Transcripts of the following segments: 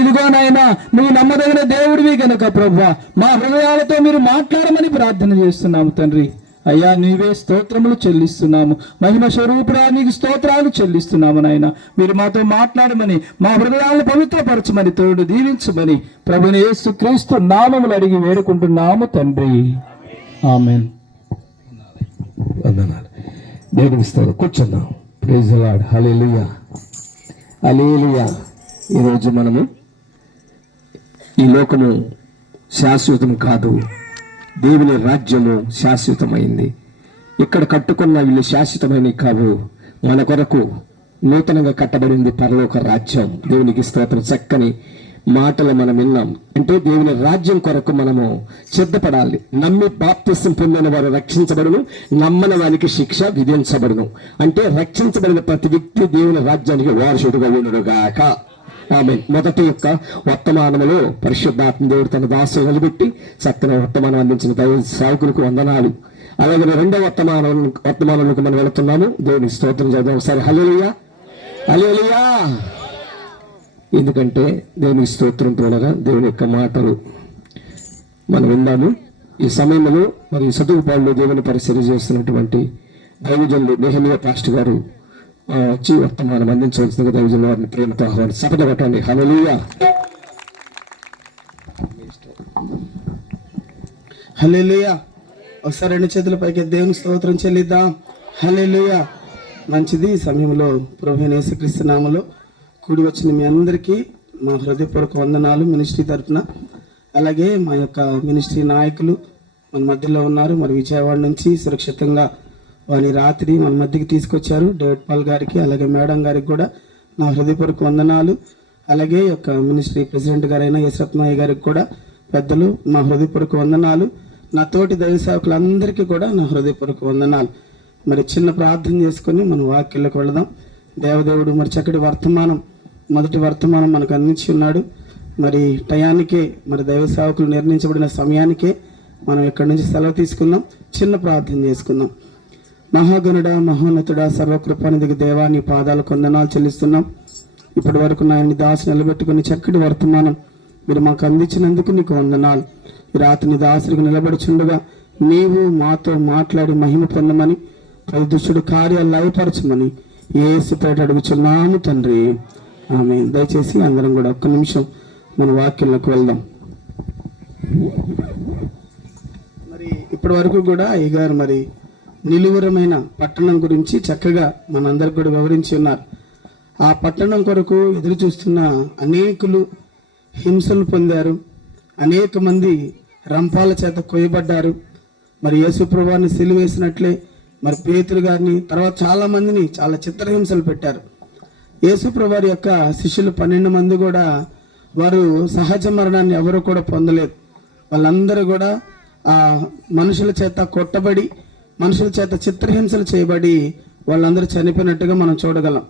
ఇదిగోనైనా నువ్వు నమ్మదగిన దేవుడివి కనుక ప్రభువా మా హృదయాలతో మీరు మాట్లాడమని ప్రార్థన చేస్తున్నాము తండ్రి. అయ్యా నీవే స్తోత్రములు చెల్లిస్తున్నాము. మహిమ స్వరూపుడా నీకు స్తోత్రాలు చెల్లిస్తున్నాము నాయన. మీరు మాతో మాట్లాడమని, మా హృదయాలను పవిత్రపరచమని, తోడు దీవించమని ప్రభుని యేసుక్రీస్తు నామములు అడిగి వేడుకుంటున్నాము తండ్రి. ఆమేన్. దేవునికి స్తోత్రం. కూర్చున్నాం. Praise the lord. హల్లెలూయా, హల్లెలూయా. ఈరోజు మనము ఈ లోకము శాశ్వతం కాదు, దేవుని రాజ్యము శాశ్వతమైంది. ఇక్కడ కట్టుకున్న వీళ్ళు శాశ్వతమైనవి కావు. మన కొరకు నూతనంగా కట్టబడింది పరలోక రాజ్యం. దేవునికి స్తోత్రం. చక్కని మాటలు మనం విన్నాం. అంటే దేవుని రాజ్యం కొరకు మనము సిద్ధపడాలి. నమ్మి బాప్తిసం పొందిన వారు రక్షించబడును, నమ్మని వారికి శిక్ష విధించబడును. అంటే రక్షించబడిన ప్రతి వ్యక్తి దేవుని రాజ్యానికి వారసుడుగా ఉండుగాక. ఆమేన్. మొదటి యొక్క వర్తమానములో పరిశుద్ధాత్మ దేవుడు తన దాసులు నిలబెట్టి చక్కని వర్తమానం అందించిన దైవ సేవకులకు వందనాలు. అలాగే రెండవ వర్తమానంలోకి మనం వెళుతున్నాము. దేవునికి స్తోత్రం చేద్దాం ఒకసారి. హల్లెలూయా, హల్లెలూయా. ఎందుకంటే దేవునికి స్తోత్రం తోడగా దేవుని యొక్క మాటలు మనం విన్నాము. ఈ సమయంలో మరి సదుపాయాల్లో దేవుని పరిచర్య చేస్తున్నటువంటి దైవజనులు నెహెమియా పాస్టర్ గారు వచ్చి వర్తమానం అందించవలసిందిగా దైవజనుల వారిని ప్రేమతో ఆహ్వానం. సపద పట్టండి. హల్లెలూయా, హల్లెలూయా. ఒకసారి రెండు చేతుల పైకి దేవుని స్తోత్రం చెల్లిద్దాం. హల్లెలూయా. మంచిది. ఈ సమయంలో ప్రభువైన యేసుక్రీస్తు నామములో కూడి వచ్చిన మీ అందరికీ మా హృదయపూర్వక వందనాలు మినిస్ట్రీ తరఫున. అలాగే మా యొక్క మినిస్ట్రీ నాయకులు మన మధ్యలో ఉన్నారు. మరి విజయవాడ నుంచి సురక్షితంగా వారి రాత్రి మన మధ్యకి తీసుకొచ్చారు. డేవిడ్ పాల్ గారికి అలాగే మేడం గారికి కూడా నా హృదయపూర్వక వందనాలు. అలాగే యొక్క మినిస్ట్రీ ప్రెసిడెంట్ గారైన యశ్రత్నాయ్ గారికి కూడా పెద్దలు నా హృదయపూర్వక వందనాలు. నా తోటి దైవ సేవకులందరికీ కూడా నా హృదయపూర్వక వందనాలు. మరి చిన్న ప్రార్థన చేసుకొని మనం వాక్యంలోకి వెళదాం. దేవదేవుడు మరి చక్కటి వర్తమానం, మొదటి వర్తమానం మనకు అందించి ఉన్నాడు. మరి టయానికే, మరి దైవ సేవకులు నిర్ణయించబడిన సమయానికే మనం ఇక్కడి నుంచి సెలవు తీసుకుందాం. చిన్న ప్రార్థన చేసుకుందాం. మహాగణుడా, మహోన్నతుడా, సర్వకృపానిధికి దేవా, నీ పాదాలకు వందనాలు చెల్లిస్తున్నాం. ఇప్పటి వరకు నాయన్ని దాసు నిలబెట్టుకుని చక్కటి వర్తమానం మీరు మాకు అందించినందుకు నీకు వందనాలు. ఈ రాత్రి నీ దాసులకు నిలబడుచుండగా నీవు మాతో మాట్లాడి మహిమ పొందమని, ప్రతి దుష్టుడు కార్యాలు లయపరచమని యేసుపేట అడుగుచున్నాము తండ్రి. ఆమేన్. దయచేసి అందరం కూడా ఒక్క నిమిషం మన వాక్యంలోకి వెళ్దాం. మరి ఇప్పటి వరకు కూడా అయ్యగారు మరి నిలువరమైన పట్టణం గురించి చక్కగా మనందరికి కూడా వివరించి ఉన్నారు. ఆ పట్టణం కొరకు ఎదురు చూస్తున్న అనేకులు హింసలు పొందారు. అనేక మంది రంపాల చేత కొయ్యబడ్డారు. మరి యేసు ప్రభువుని సిలువేసినట్లే మరి పేతురు గారిని, తర్వాత చాలా మందిని చాలా చిత్రహింసలు పెట్టారు. యేసు ప్రభువు యొక్క శిష్యులు 12 మంది కూడా వారు సహజ మరణాన్ని ఎవరు కూడా పొందలేదు. వాళ్ళందరూ కూడా ఆ మనుషుల చేత కొట్టబడి, మనుషుల చేత చిత్రహింసలు చేయబడి వాళ్ళందరూ చనిపోయినట్టుగా మనం చూడగలం.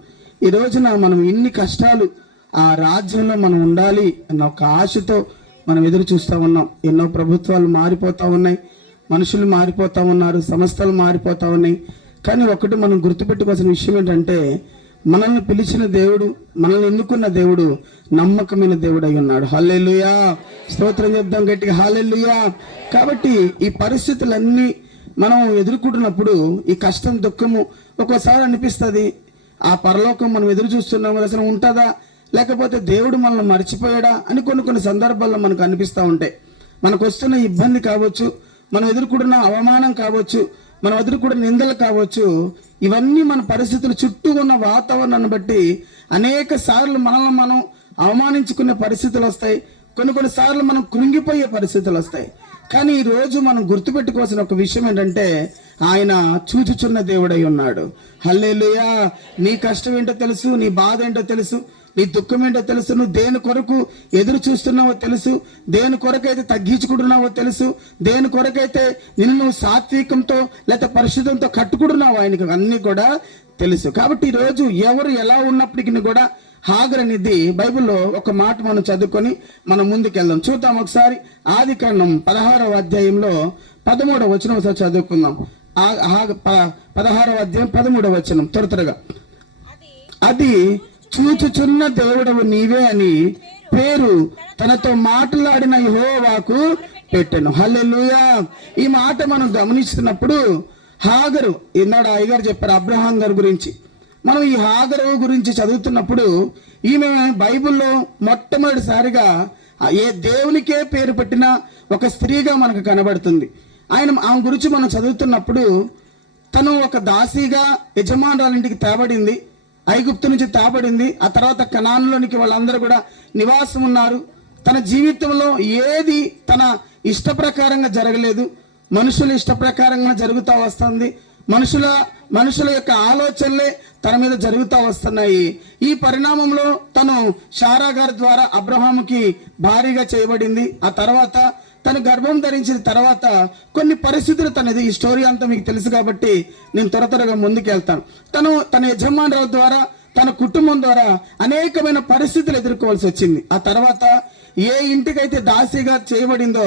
ఈ రోజున మనం ఇన్ని కష్టాలు ఆ రాజ్యంలో మనం ఉండాలి అన్న ఒక ఆశతో మనం ఎదురు చూస్తూ ఉన్నాం. ఎన్నో ప్రభుత్వాలు మారిపోతూ ఉన్నాయి, మనుషులు మారిపోతూ ఉన్నారు, సంస్థలు మారిపోతూ ఉన్నాయి. కానీ ఒకటి మనం గుర్తుపెట్టుకోవాల్సిన విషయం ఏంటంటే, మనల్ని పిలిచిన దేవుడు, మనల్ని ఎన్నుకున్న దేవుడు నమ్మకమైన దేవుడు అయి ఉన్నాడు. హల్లెలూయా. స్తోత్రం చెప్దాం గట్టిగా. హల్లెలూయా. కాబట్టి ఈ పరిస్థితులన్నీ మనం ఎదుర్కొంటున్నప్పుడు ఈ కష్టం, దుఃఖము ఒక్కోసారి అనిపిస్తుంది, ఆ పరలోకం మనం ఎదురు చూస్తున్నాము అసలు ఉంటుందా, లేకపోతే దేవుడు మనల్ని మర్చిపోయాడా అని కొన్ని సందర్భాల్లో మనకు అనిపిస్తూ ఉంటాయి. మనకు వస్తున్న ఇబ్బంది కావచ్చు, మనం ఎదుర్కొంటున్న అవమానం కావచ్చు, మనం ఎదుర్కొంటున్న నిందలు కావచ్చు, ఇవన్నీ మన పరిస్థితులు, చుట్టూ ఉన్న వాతావరణాన్ని బట్టి అనేక సార్లు మనల్ని మనం అవమానించుకునే పరిస్థితులు వస్తాయి. కొన్ని సార్లు మనం కృంగిపోయే పరిస్థితులు వస్తాయి. కానీ ఈరోజు మనం గుర్తుపెట్టుకోవాల్సిన ఒక విషయం ఏంటంటే, ఆయన చూచుచున్న దేవుడై ఉన్నాడు. హల్లెలూయా. నీ కష్టం ఏంటో తెలుసు, నీ బాధ ఏంటో తెలుసు, నీ దుఃఖం ఏంటో తెలుసు, నువ్వు దేని కొరకు ఎదురు చూస్తున్నావో తెలుసు, దేని కొరకైతే తగ్గించుకుంటున్నావో తెలుసు, దేని కొరకైతే నిన్ను నువ్వు సాత్వికంతో లేకపోతే పరిశుద్ధంతో కట్టుకుంటున్నావు ఆయనకు అన్నీ కూడా తెలుసు. కాబట్టి ఈరోజు ఎవరు ఎలా ఉన్నప్పటికీ కూడా హాగర్ అనేది బైబిల్లో ఒక మాట మనం చదువుకొని మనం ముందుకెళ్దాం. చూద్దాం ఒకసారి. ఆదికాండం 16వ అధ్యాయంలో 13వ వచనం ఒకసారి చదువుకుందాం. 16వ అధ్యాయం 13వ వచనం త్వరగా. అది చూచుచున్న దేవుడవు నీవే అని పేరు తనతో మాట్లాడిన యెహోవాకు పెట్టెను. హల్లెలూయా. ఈ మాట మనం గమనిస్తున్నప్పుడు హాగరు, ఇందాక అయ్యగారు చెప్పారు అబ్రహాం గారి గురించి. మనం ఈ హాగరు గురించి చదువుతున్నప్పుడు ఈమె బైబిల్లో మొట్టమొదటిసారిగా ఏ దేవునికే పేరు పెట్టిన ఒక స్త్రీగా మనకు కనబడుతుంది. ఆమె గురించి మనం చదువుతున్నప్పుడు తను ఒక దాసిగా యజమానురాలింటికి తేబడింది, ఐగుప్తు నుంచి తేబడింది. ఆ తర్వాత కనానులోనికి వాళ్ళందరూ కూడా నివాసం ఉన్నారు. తన జీవితంలో ఏది తన ఇష్ట ప్రకారంగా జరగలేదు, మనుషుల ఇష్ట ప్రకారంగా జరుగుతూ వస్తుంది. మనుషుల యొక్క ఆలోచనలే తన మీద జరుగుతూ వస్తున్నాయి. ఈ పరిణామంలో తను శారా గారి ద్వారా అబ్రహాముకి భారీగా చేయబడింది. ఆ తర్వాత తను గర్భం ధరించిన తర్వాత కొన్ని పరిస్థితులు తనది, ఈ స్టోరీ అంతా మీకు తెలుసు కాబట్టి నేను త్వరగా ముందుకు వెళ్తాను. తన యజమానుల ద్వారా, తన కుటుంబం ద్వారా అనేకమైన పరిస్థితులు ఎదుర్కోవాల్సి వచ్చింది. ఆ తర్వాత ఏ ఇంటికైతే దాసిగా చేయబడిందో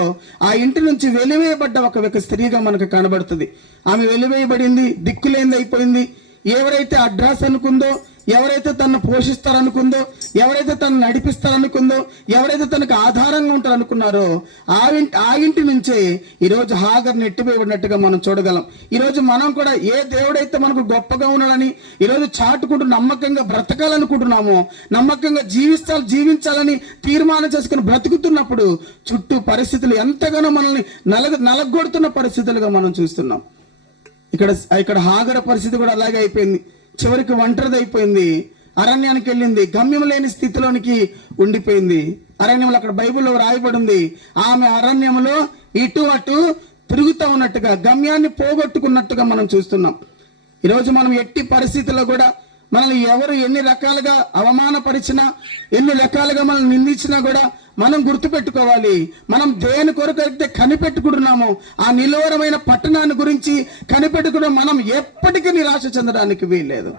ఆ ఇంటి నుంచి వెలివేయబడ్డ ఒక స్త్రీగా మనకు కనబడుతుంది. ఆమె వెలివేయబడింది, దిక్కులేంది అయిపోయింది. ఎవరైతే అడ్రస్ అనుకుందో, ఎవరైతే తనను పోషిస్తారనుకుందో, ఎవరైతే తనను నడిపిస్తారనుకుందో, ఎవరైతే తనకు ఆధారంగా ఉంటారనుకున్నారో ఆ ఇంటి నుంచే ఈరోజు హాగర్ నెట్టిపోయినట్టుగా మనం చూడగలం. ఈరోజు మనం కూడా ఏ దేవుడైతే మనకు గొప్పగా ఉన్నాడని ఈరోజు చాటుకుంటూ నమ్మకంగా బ్రతకాలనుకుంటున్నామో, నమ్మకంగా జీవించాలని తీర్మానం చేసుకుని బ్రతుకుతున్నప్పుడు చుట్టూ పరిస్థితులు ఎంతగానో మనల్ని నలగొడుతున్న పరిస్థితులుగా మనం చూస్తున్నాం. ఇక్కడ హాగర పరిస్థితి కూడా అలాగే అయిపోయింది. చివరికి ఒంటరిది అయిపోయింది, అరణ్యానికి వెళ్ళింది, గమ్యం లేని స్థితిలోనికి ఉండిపోయింది. అరణ్యంలో అక్కడ బైబిల్లో రాయబడింది, ఆమె అరణ్యంలో ఇటు అటు తిరుగుతూ ఉన్నట్టుగా, గమ్యాన్ని పోగొట్టుకున్నట్టుగా మనం చూస్తున్నాం. ఈరోజు మనం ఎట్టి పరిస్థితుల్లో కూడా మనల్ని ఎవరు ఎన్ని రకాలుగా అవమానపరిచినా, ఎన్ని రకాలుగా మనల్ని నిందించినా కూడా మనం గుర్తుపెట్టుకోవాలి, మనం దేని కొరకు అయితే కనిపెట్టుకుంటున్నామో ఆ నిలువరమైన పట్టణాన్ని గురించి కనిపెట్టుకున్నాం. మనం ఎప్పటికీ నిరాశ చెందడానికి వీల్లేదు.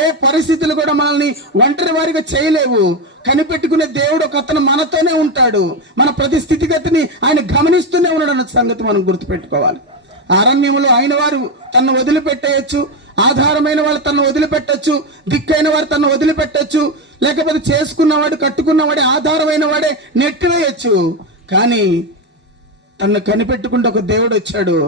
ఏ పరిస్థితులు కూడా మనల్ని ఒంటరి వారిగా చేయలేవు. కనిపెట్టుకునే దేవుడు ఒక అతను మనతోనే ఉంటాడు. మన ప్రతి స్థితిగతిని ఆయన గమనిస్తూనే ఉన్నాడు అన్న సంగతి మనం గుర్తుపెట్టుకోవాలి. అరణ్యంలో అయిన వారు తనను వదిలిపెట్టేయచ్చు, ఆధారమైన వాళ్ళు తనను వదిలిపెట్టచ్చు, దిక్కైన వారు తనను వదిలిపెట్టచ్చు, లేకపోతే చేసుకున్నవాడు కట్టుకున్నవాడే ఆధారమైన వాడే నెట్టివేయచ్చు. కానీ తనను కనిపెట్టుకుంటే ఒక దేవుడు వచ్చాడు,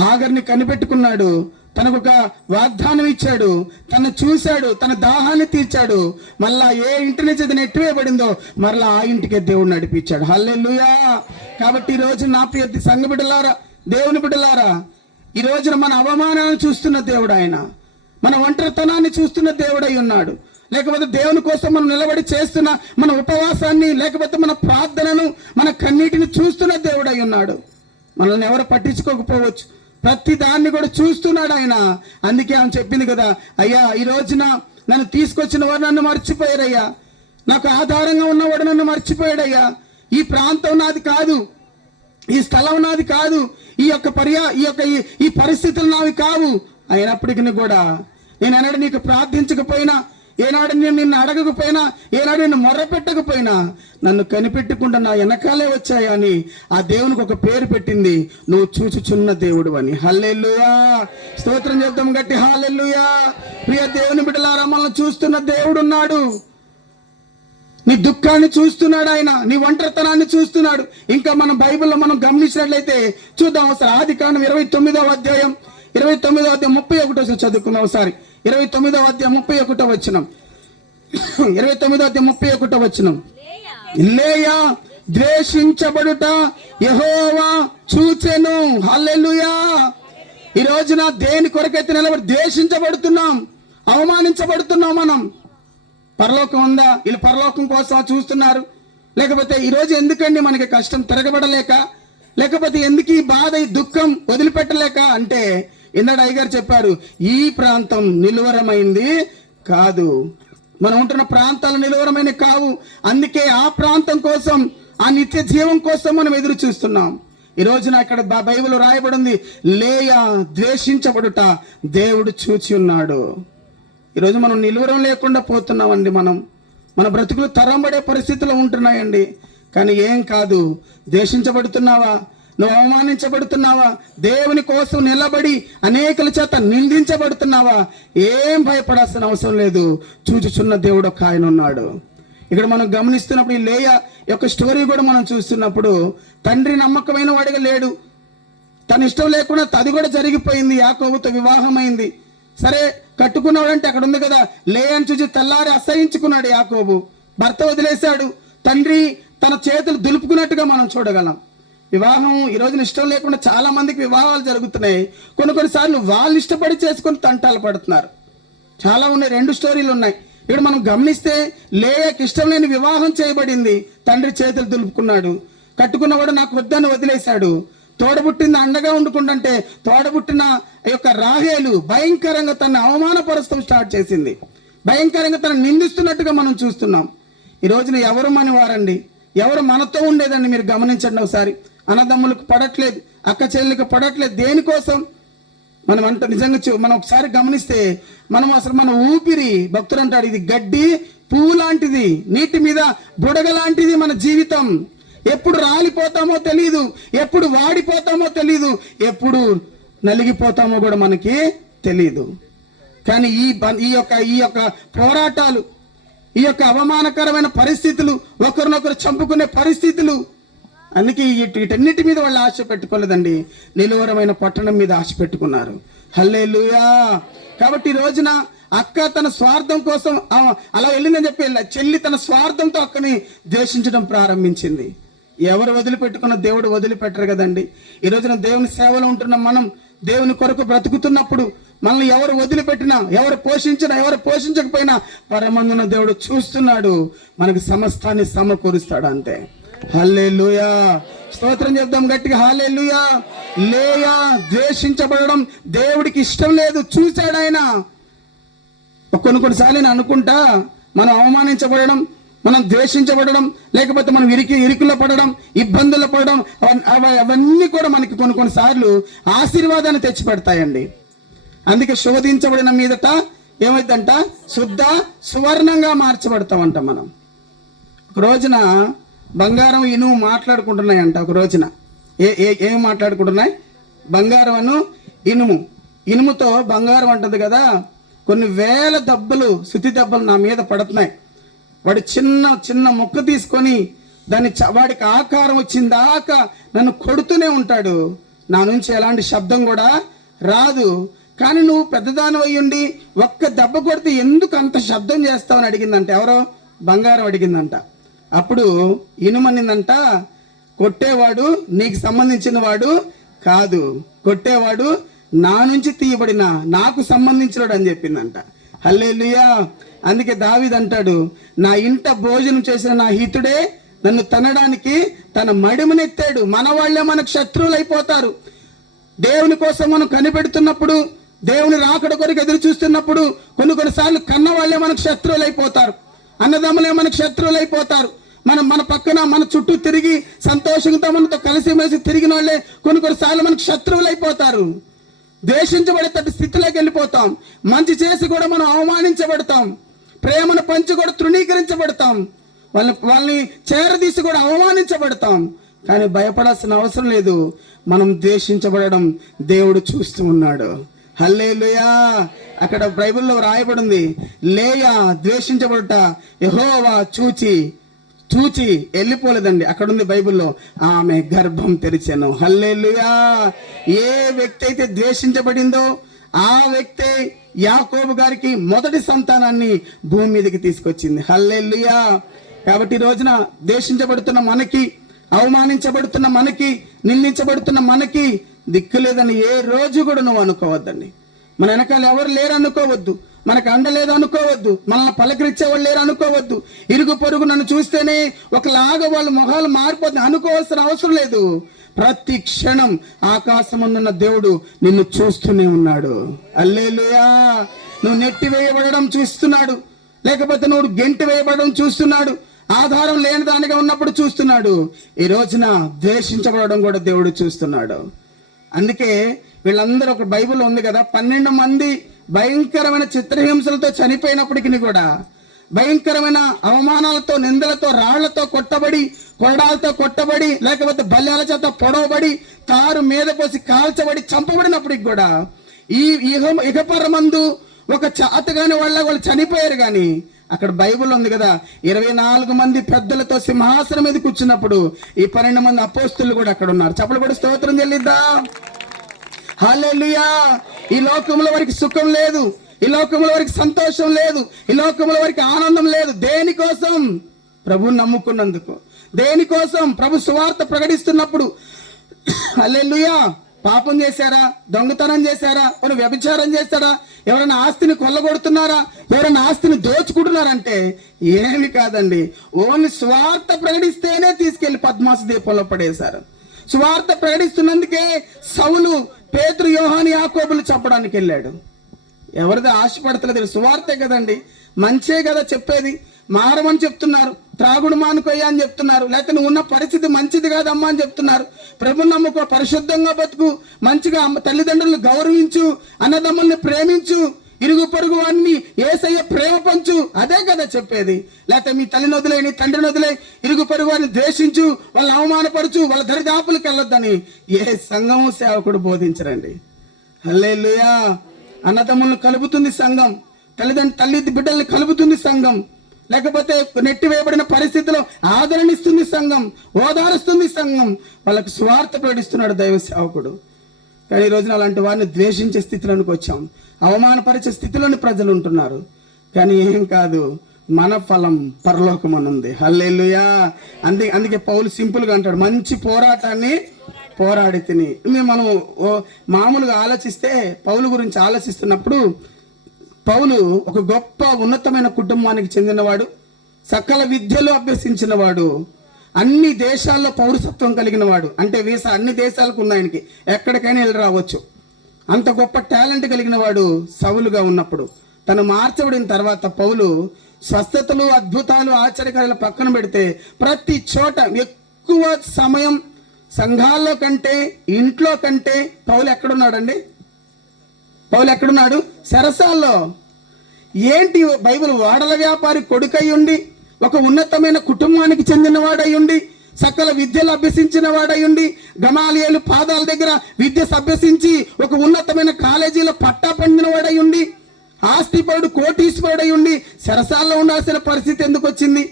హాగర్ని కనిపెట్టుకున్నాడు, తనకు ఒక వాగ్దానం ఇచ్చాడు, తను చూశాడు, తన దాహాన్ని తీర్చాడు. మళ్ళా ఏ ఇంటి నుంచి అది నెట్టివేయబడిందో మరలా ఆ ఇంటికే దేవుడు నడిపించాడు. హల్లెలూయా. కాబట్టి ఈ రోజు నా ప్రియ సంఘ బిడ్డలారా, దేవుని బిడ్డలారా, ఈ రోజున మన అవమానాలను చూస్తున్న దేవుడు ఆయన, మన ఒంటరితనాన్ని చూస్తున్న దేవుడై ఉన్నాడు. లేకపోతే దేవుని కోసం మనం నిలబడి చేస్తున్న మన ఉపవాసాన్ని, లేకపోతే మన ప్రార్థనను, మన కన్నీటిని చూస్తున్న దేవుడై ఉన్నాడు. మనల్ని ఎవరు పట్టించుకోకపోవచ్చు, ప్రతి దాన్ని కూడా చూస్తున్నాడు ఆయన. అందుకే ఆయన చెప్పింది కదా, అయ్యా ఈ రోజున నన్ను తీసుకొచ్చిన వారు నన్ను మర్చిపోయారయ్యా, నాకు ఆధారంగా ఉన్నవాడు నన్ను మర్చిపోయాడయ్యా, ఈ ప్రాంతం నాది కాదు, ఈ స్థలం నాది కాదు, ఈ పరిస్థితులు నావి కావు. అయినప్పటికీ కూడా నేను ఏనాడు నీకు ప్రార్థించకపోయినా, ఏనాడు నేను నిన్ను అడగకపోయినా, ఏనాడు నిన్ను మొర్ర పెట్టకపోయినా నన్ను కనిపెట్టుకుంటా నా వెనకాలే వచ్చాయని ఆ దేవునికి ఒక పేరు పెట్టింది, నువ్వు చూచుచున్న దేవుడు అని. హల్లెలూయా. స్తోత్రం చెప్తాం గట్టి, హల్లెలూయా. ప్రియ దేవుని బిడ్డలారా, మనల్ని చూస్తున్న దేవుడు ఉన్నాడు. నీ దుఃఖాన్ని చూస్తున్నాడు ఆయన, నీ ఒంటరితనాన్ని చూస్తున్నాడు. ఇంకా మనం బైబిల్లో మనం గమనించినట్లయితే చూద్దాం ఒకసారి. ఆదికాండం 29వ అధ్యాయం 31 చదువుకున్నాం ఒకసారి. 29వ అధ్యాయం 31 వచనం. 29వ అధ్యాయం 31 వచనం. లేయా ద్వేషించబడుట యెహోవా చూచెను. హల్లెలూయా. ఈ రోజున దేని కొరకైతే నిలబడి ద్వేషించబడుతున్నాం, అవమానించబడుతున్నాం మనం. పరలోకం ఉందా? వీళ్ళు పరలోకం కోసం చూస్తున్నారు. లేకపోతే ఈరోజు ఎందుకండి మనకి కష్టం తిరగబడలేక, లేకపోతే ఎందుకు ఈ బాధ, ఈ దుఃఖం వదిలిపెట్టలేక అంటే ఇందాక అయ్యగారు చెప్పారు, ఈ ప్రాంతం నిలువరమైంది కాదు, మనం ఉంటున్న ప్రాంతాలు నిలువరమైన కావు. అందుకే ఆ ప్రాంతం కోసం, ఆ నిత్య జీవం కోసం మనం ఎదురు చూస్తున్నాం. ఈ రోజున ఇక్కడ బైబిల్ రాయబడింది, లేయా ద్వేషించబడుట దేవుడు చూచి ఉన్నాడు. ఈరోజు మనం నిలువరం లేకుండా పోతున్నామండి. మన బ్రతుకులు తరంబడే పరిస్థితులు ఉంటున్నాయండి. కానీ ఏం కాదు, ద్వేషించబడుతున్నావా, నువ్వు అవమానించబడుతున్నావా, దేవుని కోసం నిలబడి అనేకల చేత నిందించబడుతున్నావా, ఏం భయపడాల్సిన అవసరం లేదు. చూచుచున్న దేవుడు ఒక ఆయన ఉన్నాడు. ఇక్కడ మనం గమనిస్తున్నప్పుడు ఈ లేయా యొక్క స్టోరీ కూడా మనం చూస్తున్నప్పుడు తండ్రి నమ్మకమైన వాడిగా లేడు. తన ఇష్టం లేకుండా అది కూడా జరిగిపోయింది. యాకోబుతో వివాహమైంది. సరే కట్టుకున్నాడంటే అక్కడ ఉంది కదా, లేయాని చూసి తెల్లారి అసహించుకున్నాడు యాకోబు. భర్త వదిలేశాడు. తండ్రి తన చేతులు దులుపుకున్నట్టుగా మనం చూడగలం. వివాహం ఈ రోజున ఇష్టం లేకుండా చాలా మందికి వివాహాలు జరుగుతున్నాయి. కొన్నిసార్లు వాళ్ళు ఇష్టపడి చేసుకొని తంటాలు పడుతున్నారు. చాలా ఉన్నాయి, 2 స్టోరీలు ఉన్నాయి. ఇక్కడ మనం గమనిస్తే లేయాకి ఇష్టం లేని వివాహం చేయబడింది. తండ్రి చేతులు దులుపుకున్నాడు. కట్టుకున్నవాడు నాకు వద్దని వదిలేశాడు. తోడబుట్టింది అండగా ఉండుకుంటుంటే తోడబుట్టిన యొక్క రాహేలు భయంకరంగా తన అవమానపరుస్తూ స్టార్ట్ చేసింది. భయంకరంగా తను నిందిస్తున్నట్టుగా మనం చూస్తున్నాం. ఈ రోజున ఎవరు మన వారండి, ఎవరు మనతో ఉండేదండి? మీరు గమనించండి ఒకసారి. అన్నదమ్ములకు పడట్లేదు, అక్క చెల్లెలకు పడట్లేదు. దేనికోసం? మనం నిజంగా మనం ఒకసారి గమనిస్తే మనం అసలు మన ఊపిరి, భక్తుడు అంటాడు, ఇది గడ్డి పువ్వు లాంటిది, నీటి మీద బుడగ లాంటిది మన జీవితం. ఎప్పుడు రాలిపోతామో తెలియదు, ఎప్పుడు వాడిపోతామో తెలియదు, ఎప్పుడు నలిగిపోతామో కూడా మనకి తెలియదు. కానీ ఈ యొక్క పోరాటాలు, ఈ యొక్క అవమానకరమైన పరిస్థితులు, ఒకరినొకరు చంపుకునే పరిస్థితులు, అందుకే వీటన్నిటి మీద వాళ్ళు ఆశ పెట్టుకోలేదండి. నిలువరమైన పట్టణం మీద ఆశ పెట్టుకున్నారు. హల్లెలూయా. కాబట్టి ఈ రోజున అక్క తన స్వార్థం కోసం అలా వెళ్ళిందని చెప్పి చెల్లి తన స్వార్థంతో అక్కని ద్వేషించడం ప్రారంభించింది. ఎవరు వదిలిపెట్టుకున్న దేవుడు వదిలిపెట్టరు కదండి. ఈ రోజున దేవుని సేవలో ఉంటున్న మనం, దేవుని కొరకు బ్రతుకుతున్నప్పుడు మనల్ని ఎవరు వదిలిపెట్టినా, ఎవరు పోషించినా, ఎవరు పోషించకపోయినా పరమందున దేవుడు చూస్తున్నాడు. మనకి సమస్తాన్ని సమకూరుస్తాడు అంతే. హల్లెలూయా. స్తోత్రం చెప్దాం గట్టిగా, హల్లెలూయా. లేయా ద్వేషించబడడం దేవుడికి ఇష్టం లేదు. చూశాడు ఆయన. కొన్నిసార్లు నేను అనుకుంటా, మనం అవమానించబడడం, మనం ద్వేషించబడడం, లేకపోతే మనం ఇరుకులో పడడం, ఇబ్బందులు పడడం, అవన్నీ కూడా మనకి కొన్నిసార్లు ఆశీర్వాదాన్ని తెచ్చిపెడతాయండి. అందుకే శోధించబడిన మీదట ఏమైందంట, శుద్ధ సువర్ణంగా మార్చబడతామంట మనం. ఒక రోజున బంగారం ఇనుము మాట్లాడుకుంటున్నాయంట. ఒక రోజున ఏం మాట్లాడుకుంటున్నాయి? బంగారం అను ఇనుము. ఇనుముతో బంగారం అంటుంది కదా, కొన్ని వేల దెబ్బలు, శుద్ధి దెబ్బలు నా మీద పడుతున్నాయి. వాడు చిన్న మొక్క తీసుకొని దాన్ని వాడికి ఆకారం వచ్చిందాకా నన్ను కొడుతూనే ఉంటాడు. నా నుంచి ఎలాంటి శబ్దం కూడా రాదు. కానీ నువ్వు పెద్దదాని అయ్యుండి ఒక్క దెబ్బ కొడితే ఎందుకు అంత శబ్దం చేస్తావని అడిగిందంట. ఎవరో బంగారం అడిగిందంట. అప్పుడు ఇనుమనిందంట, కొట్టేవాడు నీకు సంబంధించిన వాడు కాదు, కొట్టేవాడు నా నుంచి తీయబడిన నాకు సంబంధించినవాడు అని చెప్పిందంట. హల్లెలూయా. అందుకే దావీదు అంటాడు, నా ఇంట భోజనం చేసిన నా హితుడే నన్ను తనడానికి తన మడిమనెత్తాడు. మన వాళ్ళే మనకు శత్రువులు అయిపోతారు. దేవుని కోసం మనం కనిపెడుతున్నప్పుడు, దేవుని రాకడ కొరకు ఎదురు చూస్తున్నప్పుడు కొన్నిసార్లు కన్న వాళ్ళే మనకు శత్రువులు అయిపోతారు. అన్నదమ్ములే మనకు శత్రువులు అయిపోతారు. మన పక్కన మన చుట్టూ తిరిగి సంతోషంతో మనతో కలిసిమెలిసి తిరిగిన వాళ్ళే కొన్నిసార్లు మనకు శత్రువులు అయిపోతారు. ద్వేషించబడేటట్టు స్థితిలోకి వెళ్ళిపోతాం. మంచి చేసి కూడా మనం అవమానించబడతాం. ప్రేమను పంచి కూడా తృణీకరించబడతాం. వాళ్ళని చేరదీసి కూడా అవమానించబడతాం. కానీ భయపడాల్సిన అవసరం లేదు. మనం ద్వేషించబడడం దేవుడు చూస్తూ ఉన్నాడు. హల్లెలూయా. అక్కడ బైబిల్లో రాయబడింది, లేయా ద్వేషించబడుట యెహోవా చూచి వెళ్ళిపోలేదండి. అక్కడ ఉంది బైబిల్లో, ఆమె గర్భం తెరిచెను. హల్లెలూయా. ఏ వ్యక్తి అయితే ద్వేషించబడిందో ఆ వ్యక్తి యాకోబు గారికి మొదటి సంతానాన్ని భూమి మీదకి తీసుకొచ్చింది. హల్లెలూయా. కాబట్టి ఈ రోజున ద్వేషించబడుతున్న మనకి, అవమానించబడుతున్న మనకి, నిందించబడుతున్న మనకి దిక్కు లేదని ఏ రోజు కూడా నువ్వు అనుకోవద్దండి. మన వెనకాల ఎవరు లేరు అనుకోవద్దు, మనకు అండ లేదు అనుకోవద్దు, మనల్ని పలకరించేవాళ్ళు లేరు అనుకోవద్దు. ఇరుగు పొరుగు నన్ను చూస్తేనే ఒకలాగా వాళ్ళ మొహాలు మారిపోతుంది అనుకోవాల్సిన అవసరం లేదు. ప్రతి క్షణం ఆకాశమున్న దేవుడు నిన్ను చూస్తూనే ఉన్నాడు. హల్లెలూయా. నువ్వు నెట్టి వేయబడడం చూస్తున్నాడు, లేకపోతే నువ్వు గెంటి వేయబడడం చూస్తున్నాడు, ఆధారం లేని దానిగా ఉన్నప్పుడు చూస్తున్నాడు. ఈ రోజున ద్వేషించబడడం కూడా దేవుడు చూస్తున్నాడు. అందుకే వీళ్ళందరూ, ఒక బైబిల్ ఉంది కదా, 12 మంది భయంకరమైన చిత్రహింసలతో చనిపోయినప్పటికీ కూడా, భయంకరమైన అవమానాలతో, నిందలతో, రాళ్లతో కొట్టబడి, కొరడాలతో కొట్టబడి, లేకపోతే బల్యాల చేత పొడవబడి, తారు మీద పోసి కాల్చబడి చంపబడినప్పటికి కూడా ఈ ఇహపరమందు ఒక చాతగాని వాళ్ళు చనిపోయారు. కానీ అక్కడ బైబిల్ ఉంది కదా, 24 మంది పెద్దలతో సింహాసనం మీద కూర్చున్నప్పుడు ఈ 12 మంది అపోస్తులు కూడా అక్కడ ఉన్నారు. చప్పలు కూడా స్తోత్రం చెల్లిద్దాం. హల్లెలూయా. ఈ లోకంలో వారికి సుఖం లేదు, ఈ లోకంలో వారికి సంతోషం లేదు, ఈ లోకంలో వారికి ఆనందం లేదు. దేనికోసం? ప్రభువుని నమ్ముకున్నందుకు. దేనికోసం? ప్రభు సువార్త ప్రకటిస్తున్నప్పుడు. హల్లెలూయా. పాపం చేశారా? దొంగతనం చేశారా? ఎవరు వ్యభిచారం చేస్తారా? ఎవరైనా ఆస్తిని కొల్లగొడుతున్నారా? ఎవరైనా ఆస్తిని దోచుకుంటున్నారంటే ఏమి కాదండి. ఓన్లీ స్వార్థ ప్రకటిస్తేనే తీసుకెళ్లి పద్మాసు దీపంలో పడేశారు. స్వార్థ ప్రకటిస్తున్నందుకే సౌలు పేతురు, యోహాను, యాకోబులు చంపడానికి వెళ్ళాడు. ఎవరిది ఆశపడతలేదు, సువార్తే కదండి, మంచే కదా చెప్పేది. మారమని చెప్తున్నారు, త్రాగుడు మానుకోయ్యా అని చెప్తున్నారు, లేకపోతే నువ్వు ఉన్న పరిస్థితి మంచిది కాదమ్మా అని చెప్తున్నారు. ప్రభుని నమ్ముకో, పరిశుద్ధంగా బతుకు, మంచిగా తల్లిదండ్రులను గౌరవించు, అన్నదమ్ముల్ని ప్రేమించు, ఇరుగు పొరుగు వారిని యేసయ్య ప్రేమ పంచు, అదే కదా చెప్పేది. లేకపోతే మీ తల్లిని వదిలే, నీ తండ్రిని వదిలే, ఇరుగు పొరుగు వారిని ద్వేషించు, వాళ్ళని అవమానపరచు, వాళ్ళ దరిదాపులకు వెళ్ళొద్దని ఏ సంఘము సేవకుడు బోధించరండి. హల్లెలూయా. అన్నదమ్ములను కలుపుతుంది సంఘం, తల్లి బిడ్డల్ని కలుపుతుంది సంఘం, లేకపోతే నెట్టివేయబడిన పరిస్థితిలో ఆదరణిస్తుంది సంఘం, ఓదారుస్తుంది సంఘం. వాళ్ళకు స్వార్థ ప్రకటిస్తున్నాడు దైవ సేవకుడు. కానీ ఈ రోజున అలాంటి వారిని ద్వేషించే స్థితిలోనికి వచ్చాం, అవమానపరిచే స్థితిలోని ప్రజలు ఉంటున్నారు. కానీ ఏం కాదు, మన ఫలం పరలోకమనుంది. హల్లెలూయా. అందుకే పౌలు సింపుల్గా అంటాడు, మంచి పోరాటాన్ని పోరాడి తిని. మనం మామూలుగా ఆలోచిస్తే పౌలు గురించి ఆలోచిస్తున్నప్పుడు, పౌలు ఒక గొప్ప ఉన్నతమైన కుటుంబానికి చెందినవాడు, సకల విద్యలు అభ్యసించినవాడు, అన్ని దేశాల్లో పౌరసత్వం కలిగిన వాడు. అంటే వీసా అన్ని దేశాలకు ఉంది ఆయనకి, ఎక్కడికైనా వెళ్ళి రావచ్చు. అంత గొప్ప టాలెంట్ కలిగిన వాడు సౌలుగా ఉన్నప్పుడు. తను మార్చబడిన తర్వాత పౌలు స్వస్థతలు, అద్భుతాలు, ఆశ్చర్యకార్యాలు పక్కన పెడితే ప్రతి చోట ఎక్కువ సమయం సంఘాల్లో కంటే ఇంట్లో కంటే పౌలు ఎక్కడున్నాడండి? పౌలు ఎక్కడున్నాడు? చెరసాల్లో. ఏంటి? బైబిల్ వాడల వ్యాపారి కొడుకై ఉండి, ఒక ఉన్నతమైన కుటుంబానికి చెందినవాడై ఉండి, సకల విద్యలు అభ్యసించిన వాడై ఉండి, గమాలియేలు పాదాల దగ్గర విద్య అభ్యసించి ఒక ఉన్నతమైన కాలేజీలో పట్టా పొందిన వాడై ఉండి, ఆస్తిపరుడు, కోటీశ్వరుడై ఉండి చెరసాల్లో ఉండాల్సిన పరిస్థితి ఎందుకు వచ్చింది?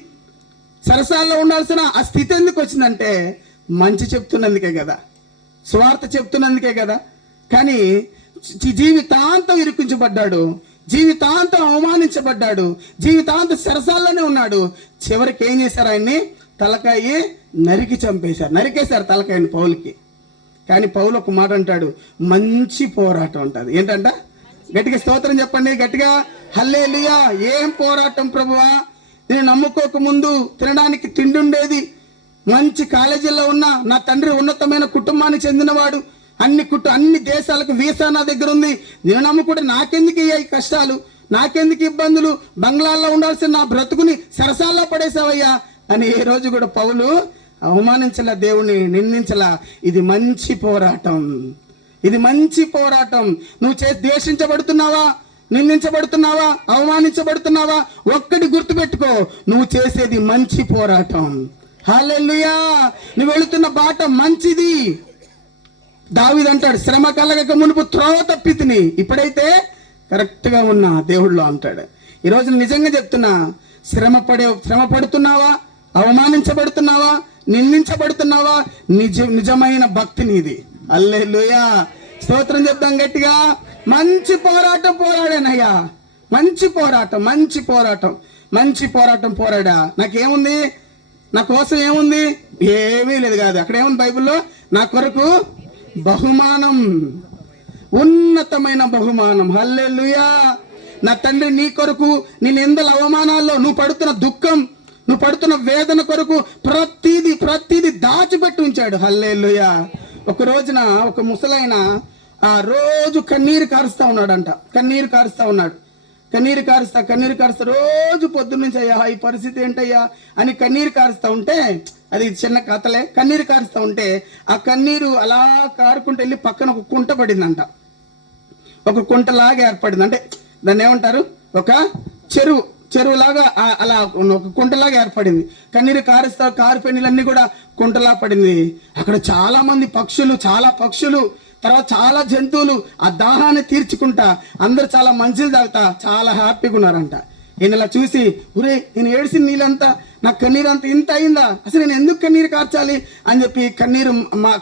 చెరసాల్లో ఉండాల్సిన ఆ స్థితి ఎందుకు వచ్చిందంటే మంచి చెప్తున్నందుకే కదా, స్వార్థ చెప్తున్నందుకే కదా. కానీ జీవితాంతం ఇరుకించబడ్డాడు, జీవితాంతం అవమానించబడ్డాడు, జీవితాంతం చెరసాల్లోనే ఉన్నాడు. చివరికి ఏం చేశారు? ఆయన్ని తలకాయి నరికి చంపేశారు, నరికేశారు తలకాయని పౌలుకి. కానీ పౌలు ఒక మాట అంటాడు, మంచి పోరాటం అంటాడు. ఏంటంట? గట్టిగా స్తోత్రం చెప్పండి, గట్టిగా హల్లెలూయా. ఏం పోరాటం ప్రభువా? నేను నమ్ముకోక ముందు తినడానికి తిండి ఉండేది, మంచి కాలేజీల్లో ఉన్న నా తండ్రి ఉన్నతమైన కుటుంబానికి చెందినవాడు, అన్ని దేశాలకు వీసా నా దగ్గర ఉంది, నేను నమ్ముకుంటే నాకెందుకు ఈ కష్టాలు, నాకెందుకు ఇబ్బందులు, బంగ్లాల్లో ఉండాల్సిన నా బ్రతుకుని సరసాల్లో పడేసావయ్యా అని ఏ రోజు కూడా పౌలు అవమానించలా, దేవుణ్ణి నిందించలా. ఇది మంచి పోరాటం, ఇది మంచి పోరాటం. నువ్వు ద్వేషించబడుతున్నావా, నిందించబడుతున్నావా, అవమానించబడుతున్నావా? ఒక్కటి గుర్తుపెట్టుకో, నువ్వు చేసేది మంచి పోరాటం. హల్లెలూయా. నువ్వు వెళుతున్న బాట మంచిది. దావీదు అంటాడు, శ్రమ కలగక మునుపు త్రోవ తప్పితిని, ఇప్పుడైతే కరెక్ట్గా ఉన్నా దేవుళ్ళో అంటాడు. ఈరోజు నిజంగా చెప్తున్నా, శ్రమ పడుతున్నావా, అవమానించబడుతున్నావా, నిందించబడుతున్నావా? నిజమైన భక్తి నీది. హల్లెలూయా. స్తోత్రం చెప్తాం గట్టిగా. మంచి పోరాటం పోరాడానయ్యా, మంచి పోరాటం, మంచి పోరాటం, మంచి పోరాటం పోరాడా. నాకేముంది? నా కోసం ఏముంది? ఏమీ లేదు కాదు. అక్కడ ఏముంది బైబిల్లో? నా కొరకు బహుమానం, ఉన్నతమైన బహుమానం. హల్లెలూయా. నా తండ్రి నీ కొరకు నీ నిందల అవమానాల్లో, నువ్వు పడుతున్న దుఃఖం, నువ్వు పడుతున్న వేదన కొరకు ప్రతిదీ దాచిపెట్టి ఉంచాడు. హల్లెలూయా. ఒక రోజున ఒక ముసలైన ఆ రోజు కన్నీరు కారుస్తా ఉన్నాడంట, కన్నీరు కారుస్తా రోజు పొద్దున్న నుంచి, అయ్యా ఈ పరిస్థితి ఏంటయ్యా అని కన్నీరు కారుస్తా ఉంటే, అది చిన్న కథలే, కన్నీరు కారుస్తా ఉంటే ఆ కన్నీరు అలా కారుకుంటూ వెళ్ళి పక్కన ఒక కుంట పడిందంట. ఒక కుంటలాగా ఏర్పడింది. అంటే దాన్ని ఏమంటారు? ఒక చెరువులాగా అలా ఒక కుంటలాగా ఏర్పడింది. కన్నీరు కారిపోయిన నీళ్ళన్నీ కూడా కుంటలా పడింది. అక్కడ చాలా మంది చాలా పక్షులు, తర్వాత చాలా జంతువులు ఆ దాహాన్ని తీర్చుకుంటా, అందరు చాలా మంచిలు తాగుతా చాలా హ్యాపీగా ఉన్నారంట. ఈయన ఇలా చూసి, ఒరే నేను ఏడిసిన నీళ్ళంతా, నా కన్నీరు అంతా ఇంత అయిందా, అసలు నేను ఎందుకు కన్నీరు కార్చాలి అని చెప్పి కన్నీరు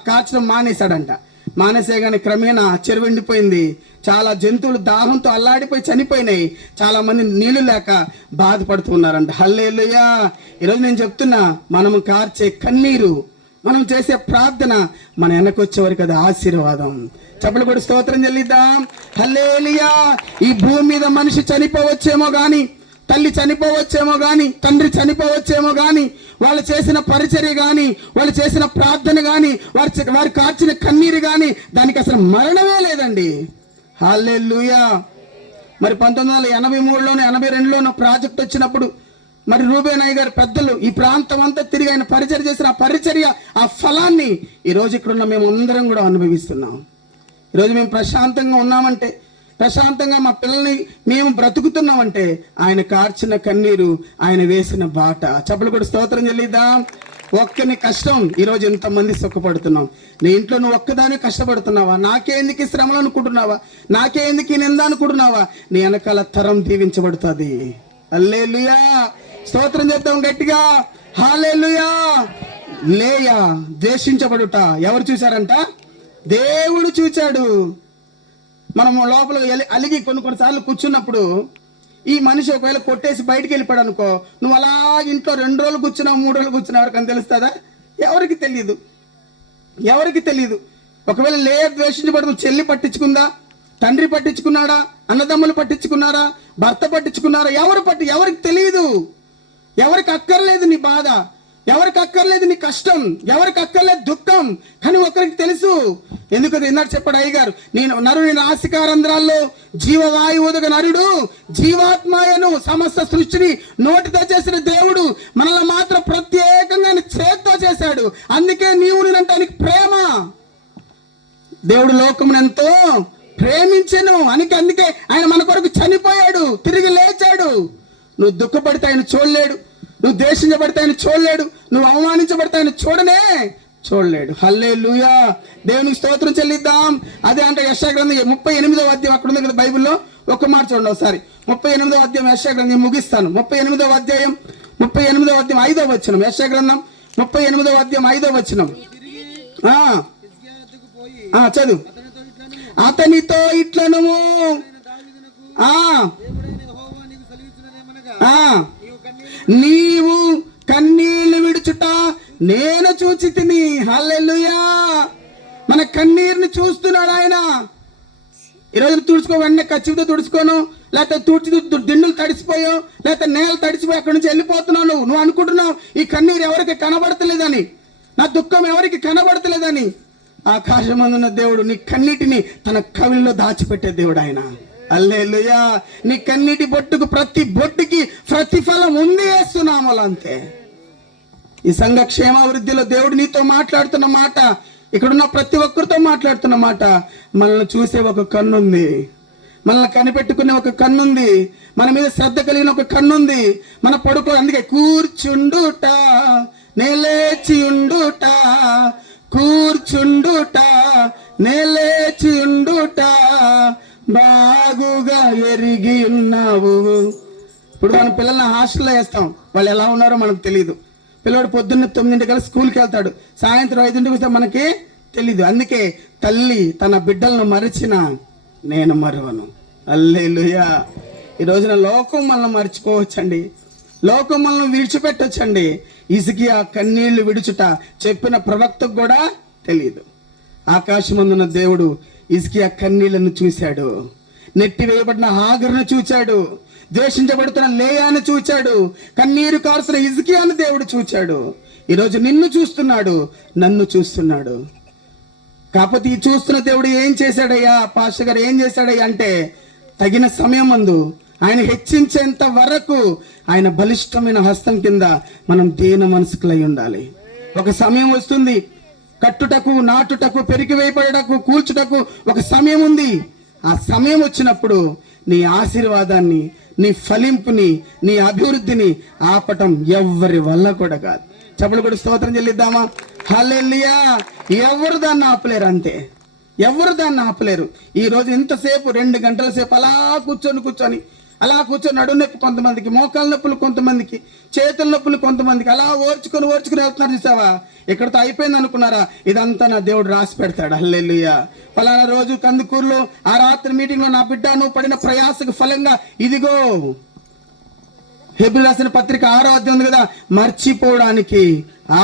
కార్చడం మానేశాడంట. మానేసేగానే క్రమేణా చెరువు ఎండిపోయింది. చాలా జంతువులు దాహంతో అల్లాడిపోయి చనిపోయినాయి. చాలా మంది నీళ్లు లేక బాధపడుతూ ఉన్నారంట. హల్లెలూయా. ఈరోజు నేను చెప్తున్నా, మనము కార్చే కన్నీరు, మనం చేసే ప్రార్థన మన వెనకొచ్చేవారికి అది ఆశీర్వాదం. చప్పలు కూడా స్తోత్రం చెల్లిద్దాం. హల్లెలూయా. ఈ భూమి మీద మనిషి చనిపోవచ్చేమో గాని, తల్లి చనిపోవచ్చేమో గాని, తండ్రి చనిపోవచ్చేమో గాని, వాళ్ళు చేసిన పరిచర్య గాని, వాళ్ళు చేసిన ప్రార్థన గాని, వారు కార్చిన కన్నీరు గాని, దానికి అసలు మరణమే లేదండి. హల్లెలూయా. మరి 1983లోనో 82లోనో ప్రాజెక్ట్ వచ్చినప్పుడు మరి రూబేనయ్య గారు పెద్దలు ఈ ప్రాంతం అంతా తిరిగి ఆయన పరిచర్య చేసిన ఆ పరిచర్య, ఆ ఫలాన్ని ఈరోజు ఇక్కడున్న మేము అందరం కూడా అనుభవిస్తున్నాం. ఈరోజు మేము ప్రశాంతంగా ఉన్నామంటే, ప్రశాంతంగా మా పిల్లల్ని మేము బ్రతుకుతున్నామంటే ఆయన కార్చిన కన్నీరు, ఆయన వేసిన బాట. చప్పలు కూడా స్తోత్రం చెల్లిద్దాం. ఒక్కని కష్టం ఈరోజు ఎంతమంది సుఖపడుతున్నాం. నీ ఇంట్లో నువ్వు ఒక్కదాని కష్టపడుతున్నావా? నాకే ఎందుకు శ్రమలు అనుకుంటున్నావా? నాకే ఎందుకు నింద అనుకుంటున్నావా? నీ వెనకాల తరం దీవించబడుతుంది. హల్లెలూయా. స్తోత్రం చేద్దాం గట్టిగా. హల్లెలూయా. లేయా ద్వేషించబడుట ఎవరు చూశారంట? దేవుడు చూచాడు. మనం లోపల అలిగి కొన్నిసార్లు కూర్చున్నప్పుడు, ఈ మనిషి ఒకవేళ కొట్టేసి బయటికి వెళ్ళిపోయాడు అనుకో, నువ్వు అలా ఇంట్లో 2 రోజులు కూర్చున్నావు, 3 రోజులు కూర్చున్నావు, ఎవరికని తెలుస్తుందా? ఎవరికి తెలియదు, ఎవరికి తెలియదు. ఒకవేళ లేయా ద్వేషించబడుతూ చెల్లి పట్టించుకుందా? తండ్రి పట్టించుకున్నాడా? అన్నదమ్ములు పట్టించుకున్నారా? భర్త పట్టించుకున్నారా? ఎవరికి తెలియదు. ఎవరికి అక్కర్లేదు నీ బాధ, ఎవరికి అక్కర్లేదు నీ కష్టం, ఎవరికి అక్కర్లేదు దుఃఖం. కానీ ఒకరికి తెలుసు. ఎందుకంటే ఇందాక చెప్పాడు అయ్యగారు, నరుని నాసికారంధ్రాల్లో జీవవాయువుదగ నరుడు జీవాత్మాయను, సమస్త సృష్టిని నోటితో చేసిన దేవుడు మనల్ని మాత్రం ప్రత్యేకంగా చేత్తో చేశాడు. అందుకే నీవు నేనంటే ఆయనకి ప్రేమ. దేవుడు లోకమును ఎంతో ప్రేమించెను, అందుకే ఆయన మన కొరకు చనిపోయాడు, తిరిగి లేచాడు. నువ్వు దుఃఖపడితే ఆయన చూడలేడు, నువ్వు ద్వేషించబడితే ఆయన చూడలేడు, నువ్వు అవమానించబడితే ఆయన చూడలేడు. హల్లెలూయా. దేవునికి స్తోత్రం చెల్లిద్దాం. అదే అంటే యెషయా గ్రంథం 38వ అధ్యాయం అక్కడ ఉంది కదా బైబిల్లో. ఒక్క మాట చూడండి ఒకసారి. 38వ అధ్యాయం యెషయా గ్రంథం, ముగిస్తాను. 38వ అధ్యాయం 5వ వచనం. యెషయా గ్రంథం 38వ అధ్యాయం 5వ వచనం. చదువు. అతనితో ఇట్లను నీవు కన్నీళ్లు విడుచుట నేను చూచి తిని. హల్లెలూయా. మన కన్నీరుని చూస్తున్నాడు ఆయన. ఈరోజు తుడుచుకో, వెంటనే ఖచ్చితంగా తుడుచుకోను, లేకపోతే దిండులు తడిసిపోయో, లేకపోతే నేల తడిసిపోయి అక్కడి నుంచి వెళ్ళిపోతున్నావు. నువ్వు అనుకుంటున్నావు ఈ కన్నీరు ఎవరికి కనబడతలేదని, నా దుఃఖం ఎవరికి కనబడతలేదని. ఆకాశమందున్న దేవుడు నీ కన్నీటిని తన కవిల్లో దాచిపెట్టే దేవుడు ఆయన. హల్లెలూయా. నీ కన్నీటి బొట్టుకు ప్రతి బొట్టుకి ప్రతిఫలం ఉంది యేసునామములో. అంతే. ఈ సంఘ క్షేమాభివృద్ధిలో దేవుడు నీతో మాట్లాడుతున్న మాట, ఇక్కడున్న ప్రతి ఒక్కరితో మాట్లాడుతున్న మాట, మనల్ని చూసే ఒక కన్నుంది, మనల్ని కనిపెట్టుకునే ఒక కన్నుంది, మన మీద శ్రద్ధ కలిగిన ఒక కన్నుంది. మన పడుకో, అందుకే కూర్చుండుట నేలేచి ఉండుట, కూర్చుండుట నేలేచి ఉండుట బాగుగా ఎరిగి ఉన్నావు. ఇప్పుడు మన పిల్లల్ని హాస్టల్లో వేస్తాం, వాళ్ళు ఎలా ఉన్నారో మనకు తెలియదు. పిల్లవాడు పొద్దున్న 9 స్కూల్కి వెళ్తాడు, సాయంత్రం 5 వస్తే మనకి తెలీదు. అందుకే తల్లి తన బిడ్డలను మరిచిన నేను మరువను. హల్లెలూయా. ఈ రోజున లోకం మనల్ని మర్చిపోవచ్చండి, లోకం మనల్ని విడిచిపెట్టొచ్చండి. హిజ్కియా కన్నీళ్లు విడుచుట చెప్పిన ప్రవక్తకు కూడా తెలియదు. ఆకాశమందున్న దేవుడు హిజ్కియా కన్నీళ్లను చూశాడు, నెట్టివేయబడిన హాగరును చూచాడు, ద్వేషించబడుతున్న లేయాను చూచాడు, కన్నీరు కారుస్తున్న హిజ్కియాను దేవుడు చూచాడు. ఈరోజు నిన్ను చూస్తున్నాడు, నన్ను చూస్తున్నాడు. కాకపోతే ఈ చూస్తున్న దేవుడు ఏం చేశాడయ్యా, పాస్టర్ గారు ఏం చేశాడయ్యా అంటే, తగిన సమయం ముందు ఆయన హెచ్చించేంత వరకు ఆయన బలిష్టమైన హస్తం కింద మనం దీన మనసుకులై ఉండాలి. ఒక సమయం వస్తుంది, కట్టుటకు, నాటుటకు, పెరికి వేయబడటకు, కూల్చుటకు ఒక సమయం ఉంది. ఆ సమయం వచ్చినప్పుడు నీ ఆశీర్వాదాన్ని, నీ ఫలింపుని, నీ అభివృద్ధిని ఆపటం ఎవ్వరి వల్ల కూడా కాదు. చప్పలు కూడా స్తోత్రం చెల్లిద్దామా? హల్లెలూయా. ఎవరు దాన్ని ఆపలేరు, అంతే, ఎవరు దాన్ని ఆపలేరు. ఈ రోజు ఇంతసేపు 2 గంటల సేపు అలా కూర్చొని అలా కూర్చొని నడు నొప్పి కొంతమందికి, మోకాళ్ళ నొప్పులు కొంతమందికి, చేతుల నొప్పులు కొంతమందికి, అలా ఓర్చుకొని వెళ్తున్నారు చూసావా? ఇక్కడతో అయిపోయింది అనుకున్నారా? ఇదంతా నా దేవుడు రాసి పెడతాడు. హల్లెలూయా. పలానా రోజు కందుకూరులో ఆ రాత్రి మీటింగ్లో నా బిడ్డ నువ్వు పడిన ప్రయాసకు ఫలంగా ఇదిగో హెబ్రీ రాసిన పత్రిక 6వ అధ్యాయం ఉంది కదా, మర్చిపోవడానికి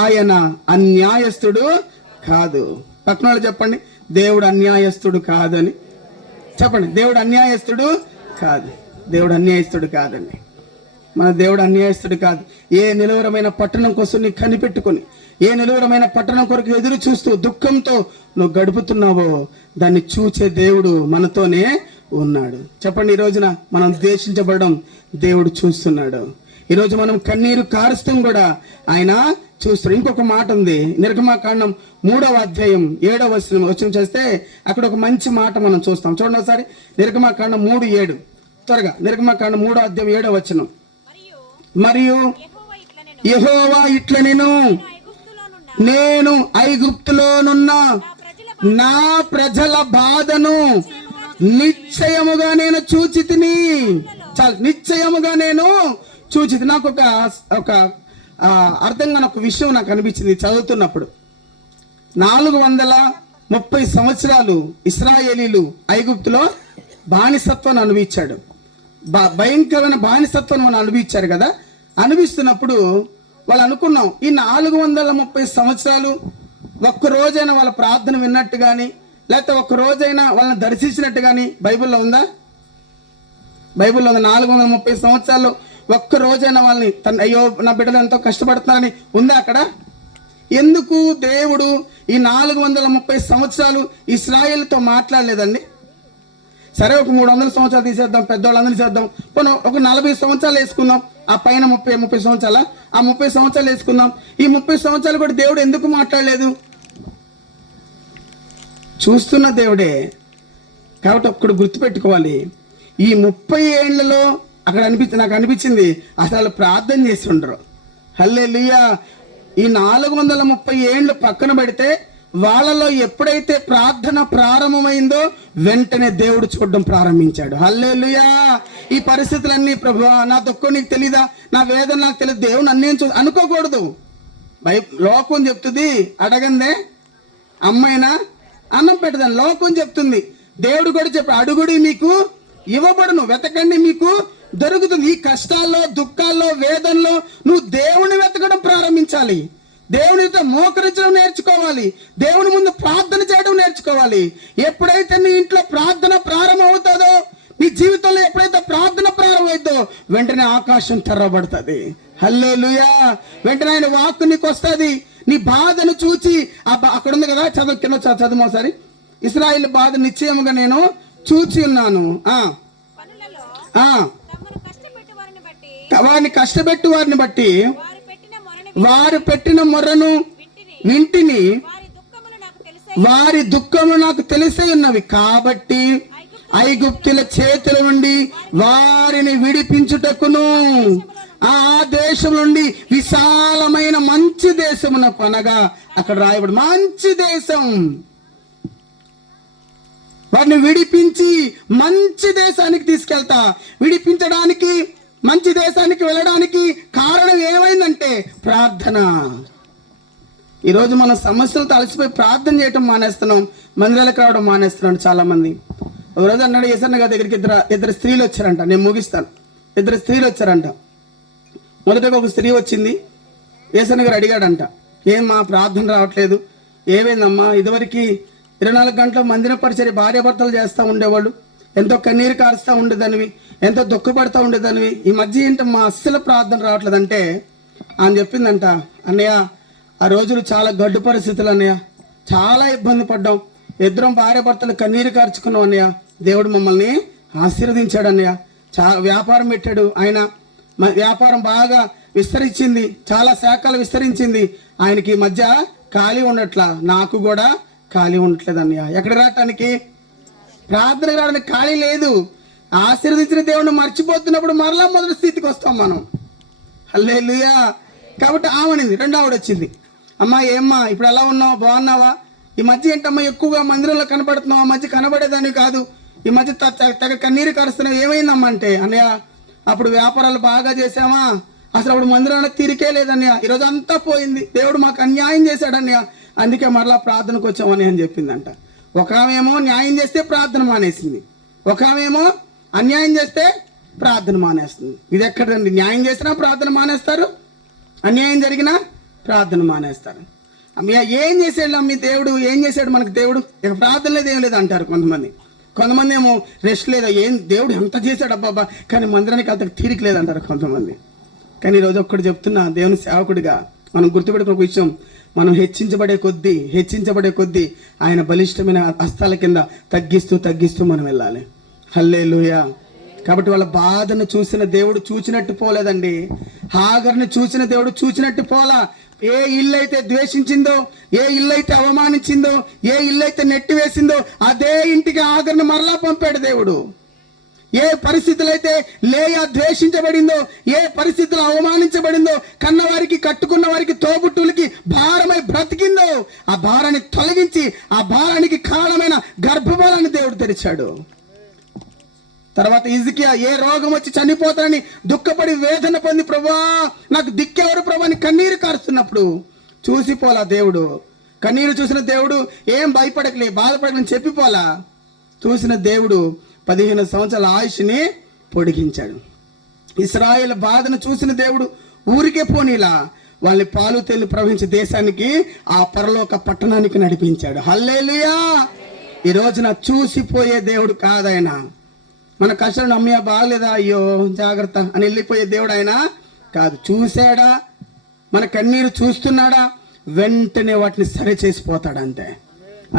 ఆయన అన్యాయస్తుడు కాదు. పక్కన వాళ్ళు చెప్పండి, దేవుడు అన్యాయస్తుడు కాదని చెప్పండి. దేవుడు అన్యాయస్తుడు కాదు. దేవుడు అన్యాయస్తుడు కాదండి. మన దేవుడు అన్యాయస్తుడు కాదు. ఏ నిలువరమైన పట్టణం కోసం నీ కనిపెట్టుకొని, ఏ నిలువరమైన పట్టణం కొరకు ఎదురు చూస్తూ దుఃఖంతో నువ్వు గడుపుతున్నావో దాన్ని చూచే దేవుడు మనతోనే ఉన్నాడు. చెప్పండి, ఈ రోజున మనం ద్వేషించబడడం దేవుడు చూస్తున్నాడు. ఈరోజు మనం కన్నీరు కారుస్తాం కూడా ఆయన చూస్తున్నాడు. ఇంకొక మాట ఉంది, నిర్గమాకాండం 3వ అధ్యాయం 7వ వచనం చేస్తే అక్కడ ఒక మంచి మాట మనం చూస్తాం. చూడండి ఒకసారి, నిర్గమాకాండం 3:7. త్వరగా నిర్గమాకాండం 3వ అధ్యాయం 7వ వచనం. మరియు యెహోవా ఇట్లనెను, నేను ఐగుప్తులోనున్న నా ప్రజల బాధను నిశ్చయముగా నేను చూచితిని. చాలు, నిశ్చయముగా నేను చూచితి. నాకు ఒక అర్థంగా ఒక విషయం నాకు అనిపించింది చదువుతున్నప్పుడు. 430 సంవత్సరాలు ఇశ్రాయేలీలు ఐగుప్తులో బానిసత్వాన్ని అనుభవించాడు. భయంకరమైన బానిసత్వం మనం అనుభవించారు కదా. అనుభవిస్తున్నప్పుడు వాళ్ళు అనుకున్నాం, ఈ 430 సంవత్సరాలు ఒక్కరోజైనా వాళ్ళ ప్రార్థన విన్నట్టు కానీ, లేకపోతే ఒక్కరోజైనా వాళ్ళని దర్శించినట్టు కానీ బైబిల్లో ఉందా? బైబిల్లో ఉంది. 430 సంవత్సరాలు ఒక్కరోజైనా వాళ్ళని అయ్యో నా బిడ్డలు ఎంతో కష్టపడుతున్నారని ఉందా అక్కడ? ఎందుకు దేవుడు ఈ 430 సంవత్సరాలు ఇశ్రాయేలుతో మాట్లాడలేదండి? సరే, ఒక 300 సంవత్సరాలు తీసేద్దాం, పెద్దవాళ్ళందరినీ చేద్దాం. పోనీ ఒక 40 సంవత్సరాలు వేసుకుందాం, ఆ పైన 30 సంవత్సరాల, ఆ 30 సంవత్సరాలు వేసుకుందాం. ఈ 30 సంవత్సరాలు కూడా దేవుడు ఎందుకు మాట్లాడలేదు? చూస్తున్న దేవుడే. కాబట్టి ఒక్కడు గుర్తుపెట్టుకోవాలి, ఈ 30 ఏళ్లలో అక్కడ నాకు అనిపించింది అసలు ప్రార్థన చేసి ఉండరు. హల్లెలూయా. ఈ 430 ఏళ్ళు పక్కన పెడితే వాళ్ళలో ఎప్పుడైతే ప్రార్థన ప్రారంభమైందో వెంటనే దేవుడు చూడడం ప్రారంభించాడు. హల్లెలూయా. ఈ పరిస్థితులన్నీ ప్రభువా నా దుఃఖం నీకు తెలీదా, నా వేదన నాకు తెలియదు, దేవుడు నన్నేం అనుకోకూడదు. లోకం చెప్తుంది అడగందే అమ్మైనా అన్నం పెట్టదని. లోకం చెప్తుంది, దేవుడు కూడా చెప్పాడు, అడుగుడి మీకు ఇవ్వబడును, వెతకండి మీకు దొరుకుతుంది. ఈ కష్టాల్లో, దుఃఖాల్లో, వేదనలో నువ్వు దేవుని వెతకడం ప్రారంభించాలి. దేవునితో మోకరించడం నేర్చుకోవాలి. దేవుని ముందు ప్రార్థన చేయడం నేర్చుకోవాలి. ఎప్పుడైతే నీ ఇంట్లో ప్రార్థన ప్రారంభం అవుతుందో, నీ జీవితంలో ఎప్పుడైతే ప్రార్థన ప్రారంభమైందో వెంటనే ఆకాశం తెరవబడుతుంది. హల్లెలూయా. వెంటనే ఆయన వాక్కు నీకు వస్తుంది. నీ బాధను చూచి అక్కడ ఉంది కదా, చదువు ఒకసారి. ఇశ్రాయేలు బాధ నిశ్చయముగా నేను చూచి ఉన్నాను. వారిని కష్టపెట్టు వారిని బట్టి వారు పెట్టిన మొర్రను వింటిని, వారి దుఃఖములు నాకు తెలిసే ఉన్నవి. కాబట్టి ఐగుప్తుల చేతుల నుండి వారిని విడిపించుటకును ఆ దేశం నుండి విశాలమైన మంచి దేశమునకు, అనగా అక్కడ రాయబడి మంచి దేశం, వారిని విడిపించి మంచి దేశానికి తీసుకెళ్తా. విడిపించడానికి, మంచి దేశానికి వెళ్ళడానికి కారణం ఏమైందంటే ప్రార్థన. ఈరోజు మన సమస్యలతో అలసిపోయి ప్రార్థన చేయటం మానేస్తున్నాం, మందిరాలకు రావడం మానేస్తున్నాడు చాలా మంది. ఒకరోజు అన్నాడు యేసన్న గారి దగ్గరికి ఇద్దరు స్త్రీలు వచ్చారంట. నేను ముగిస్తాను. ఇద్దరు స్త్రీలు వచ్చారంట. మొదటగా ఒక స్త్రీ వచ్చింది. యేసన్న గారు అడిగాడంట, ఏమ్మా ప్రార్థన రావట్లేదు, ఏమైందమ్మా? ఇదివరకు 24 గంటలు మందిర పరిచర్య భార్యాభర్తలు చేస్తూ ఉండేవాళ్ళు, ఎంతో కన్నీరు కారుస్తూ ఉండేదానివి, ఎంతో దుఃఖపడుతూ ఉండేదానివి, ఈ మధ్య ఏంటమ్మా అస్సలు ప్రార్థన రావట్లేదంటే అని చెప్పిందంట. అన్నయ్య, ఆ రోజులు చాలా గడ్డు పరిస్థితులు అన్నయ్య, చాలా ఇబ్బంది పడ్డాం, ఇద్దరం భార్యాభర్తలు కన్నీరు కార్చుకున్నాం అన్నయ్య. దేవుడు మమ్మల్ని ఆశీర్వదించాడు అన్నయ్య. వ్యాపారం పెట్టాడు ఆయన, వ్యాపారం బాగా విస్తరించింది, చాలా శాఖలు విస్తరించింది. ఆయనకి ఈ మధ్య ఖాళీ ఉండట్లా, నాకు కూడా ఖాళీ ఉండట్లేదు అన్నయ్య. ఎక్కడ రావటానికి? ప్రార్థనకు రావడానికి ఖాళీ లేదు. ఆశీర్వదించిన దేవుడిని మర్చిపోతున్నప్పుడు మరలా మొదటి స్థితికి వస్తాం మనం. హల్లెలూయా. కాబట్టి ఆమెనింది. రెండో ఆవిడ వచ్చింది. అమ్మా ఏమ్మా ఇప్పుడు ఎలా ఉన్నావు, బాగున్నావా? ఈ మధ్య ఏంటమ్మా ఎక్కువగా మందిరంలో కనబడుతున్నావు, ఆ మధ్య కనబడేదాన్ని కాదు, ఈ మధ్య తెగ కన్నీరు కరుస్తున్నావు, ఏమైందమ్మా అంటే, అన్నయ్య అప్పుడు వ్యాపారాలు బాగా చేసామా, అసలు అప్పుడు మందిరానికి తీరికే లేదన్నయ్య, ఈరోజు అంతా పోయింది, దేవుడు మాకు అన్యాయం చేశాడన్నయ్య, అందుకే మరలా ప్రార్థనకు వచ్చామని అని చెప్పిందంట. ఒక ఆమెమో న్యాయం చేస్తే ప్రార్థన మానేసింది, ఒక ఆమెమో అన్యాయం చేస్తే ప్రార్థన మానేస్తుంది. ఇది ఎక్కడండి? న్యాయం చేసినా ప్రార్థన మానేస్తారు, అన్యాయం జరిగినా ప్రార్థన మానేస్తారు. ఏం చేసాడు మీ దేవుడు, ఏం చేశాడు మనకు దేవుడు? ఇక ప్రార్థన లేదు, ఏం లేదు అంటారు కొంతమంది ఏమో రెస్ట్ లేదా, ఏం దేవుడు ఎంత చేశాడు అబ్బాబా, కానీ మందిరానికి అంతకు తీరిక లేదంటారు కొంతమంది. కానీ ఈరోజు ఒక్కటి చెప్తున్నా, దేవుని సేవకుడిగా మనం గుర్తుపెట్టుకున్న విషయం, మనం హెచ్చించబడే కొద్దీ ఆయన బలిష్టమైన హస్తాల కింద తగ్గిస్తూ మనం వెళ్ళాలి. హల్లెలూయా. కాబట్టి వాళ్ళ బాధను చూసిన దేవుడు చూచినట్టు పోలేదండి, హాగర్ని చూసిన దేవుడు చూచినట్టు పోలా. ఏ ఇల్లు అయితే ద్వేషించిందో, ఏ ఇల్లు అయితే అవమానించిందో, ఏ ఇల్లు అయితే నెట్టివేసిందో, అదే ఇంటికి హాగర్ని మరలా పంపాడు దేవుడు. ఏ పరిస్థితులు అయితే లేయా ద్వేషించబడిందో, ఏ పరిస్థితులు అవమానించబడిందో, కన్నవారికి కట్టుకున్న వారికి తోబుట్టులకి భారమై బ్రతికిందో, ఆ భారాన్ని తొలగించి ఆ భారానికి కారణమైన గర్భఫలాన్ని దేవుడు తెరిచాడు. తర్వాత హిజ్కియా ఏ రోగం వచ్చి చనిపోతానని దుఃఖపడి వేదన పొంది, ప్రభువా నాకు దిక్కెవరు ప్రభు అని కన్నీరు కారుస్తున్నప్పుడు చూసిపోలా దేవుడు. కన్నీరు చూసిన దేవుడు ఏం బాధపడకలేని చెప్పిపోలా. చూసిన దేవుడు 15 సంవత్సరాల ఆయుష్ని పొడిగించాడు. ఇశ్రాయేలు బాధను చూసిన దేవుడు ఊరికే పోనీలా, వాళ్ళని పాలు తేలి ప్రవహించే దేశానికి, ఆ పరలోక పట్టణానికి నడిపించాడు. హల్లెలూయా. ఈ రోజున చూసిపోయే దేవుడు కాదాయన. మన కష్టాలను అమ్మయ్య బాగలేదా, అయ్యో జాగ్రత్త అని వెళ్ళిపోయే దేవుడు ఆయన కాదు. చూశాడా, మన కన్నీరు చూస్తున్నాడా, వెంటనే వాటిని సరి చేసిపోతాడు అంతే.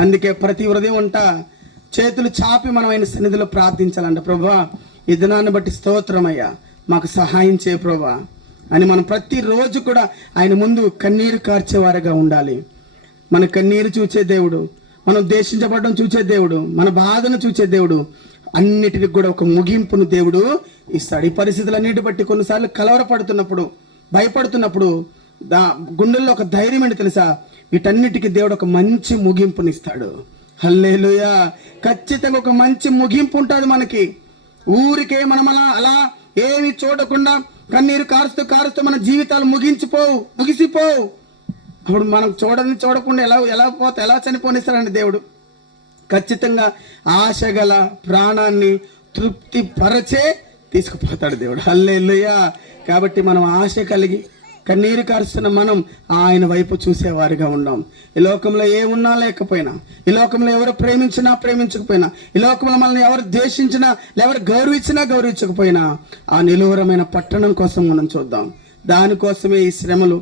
అందుకే ప్రతి ఉదయం చేతులు చాపి మనం ఆయన సన్నిధిలో ప్రార్థించాలంట. ప్రభువా ఈ దినాన్ని బట్టి స్తోత్రమయ్యా, మాకు సహాయం చేయ ప్రభువా అని మనం ప్రతిరోజు కూడా ఆయన ముందు కన్నీరు కార్చేవారుగా ఉండాలి. మన కన్నీరు చూచే దేవుడు, మనం దేశించబడడం చూచే దేవుడు, మన బాధను చూచే దేవుడు, అన్నిటికి కూడా ఒక ముగింపును దేవుడు ఇస్తాడు. ఈ పరిస్థితులన్నిటి బట్టి కొన్నిసార్లు కలవరపడుతున్నప్పుడు, భయపడుతున్నప్పుడు గుండెల్లో ఒక ధైర్యం ఏంటి తెలుసా, వీటన్నిటికీ దేవుడు ఒక మంచి ముగింపునిస్తాడు. హల్లెలూయా. ఖచ్చితంగా ఒక మంచి ముగింపు ఉంటుంది మనకి. ఊరికే మనం అలా ఏమి చూడకుండా కన్నీరు కారుస్తూ మన జీవితాలు ముగిసిపోవు. అప్పుడు మనం చూడకుండా ఎలా చనిపోనిస్తాడండి దేవుడు. ఖచ్చితంగా ఆశ గల ప్రాణాన్ని తృప్తి పరచే తీసుకుపోతాడు దేవుడు. హల్లెలూయా. కాబట్టి మనం ఆశ కలిగి కన్నీరు కారుస్తున్న మనం ఆయన వైపు చూసేవారిగా ఉండాం. ఈ లోకంలో ఏ ఉన్నా లేకపోయినా, ఈ లోకంలో ఎవరు ప్రేమించకపోయినా, ఈ లోకంలో మనల్ని ఎవరు ద్వేషించినా, ఎవరు గౌరవించకపోయినా, ఆ నిలువరమైన పట్టణం కోసం మనం చూద్దాం. దానికోసమే ఈ శ్రమలు,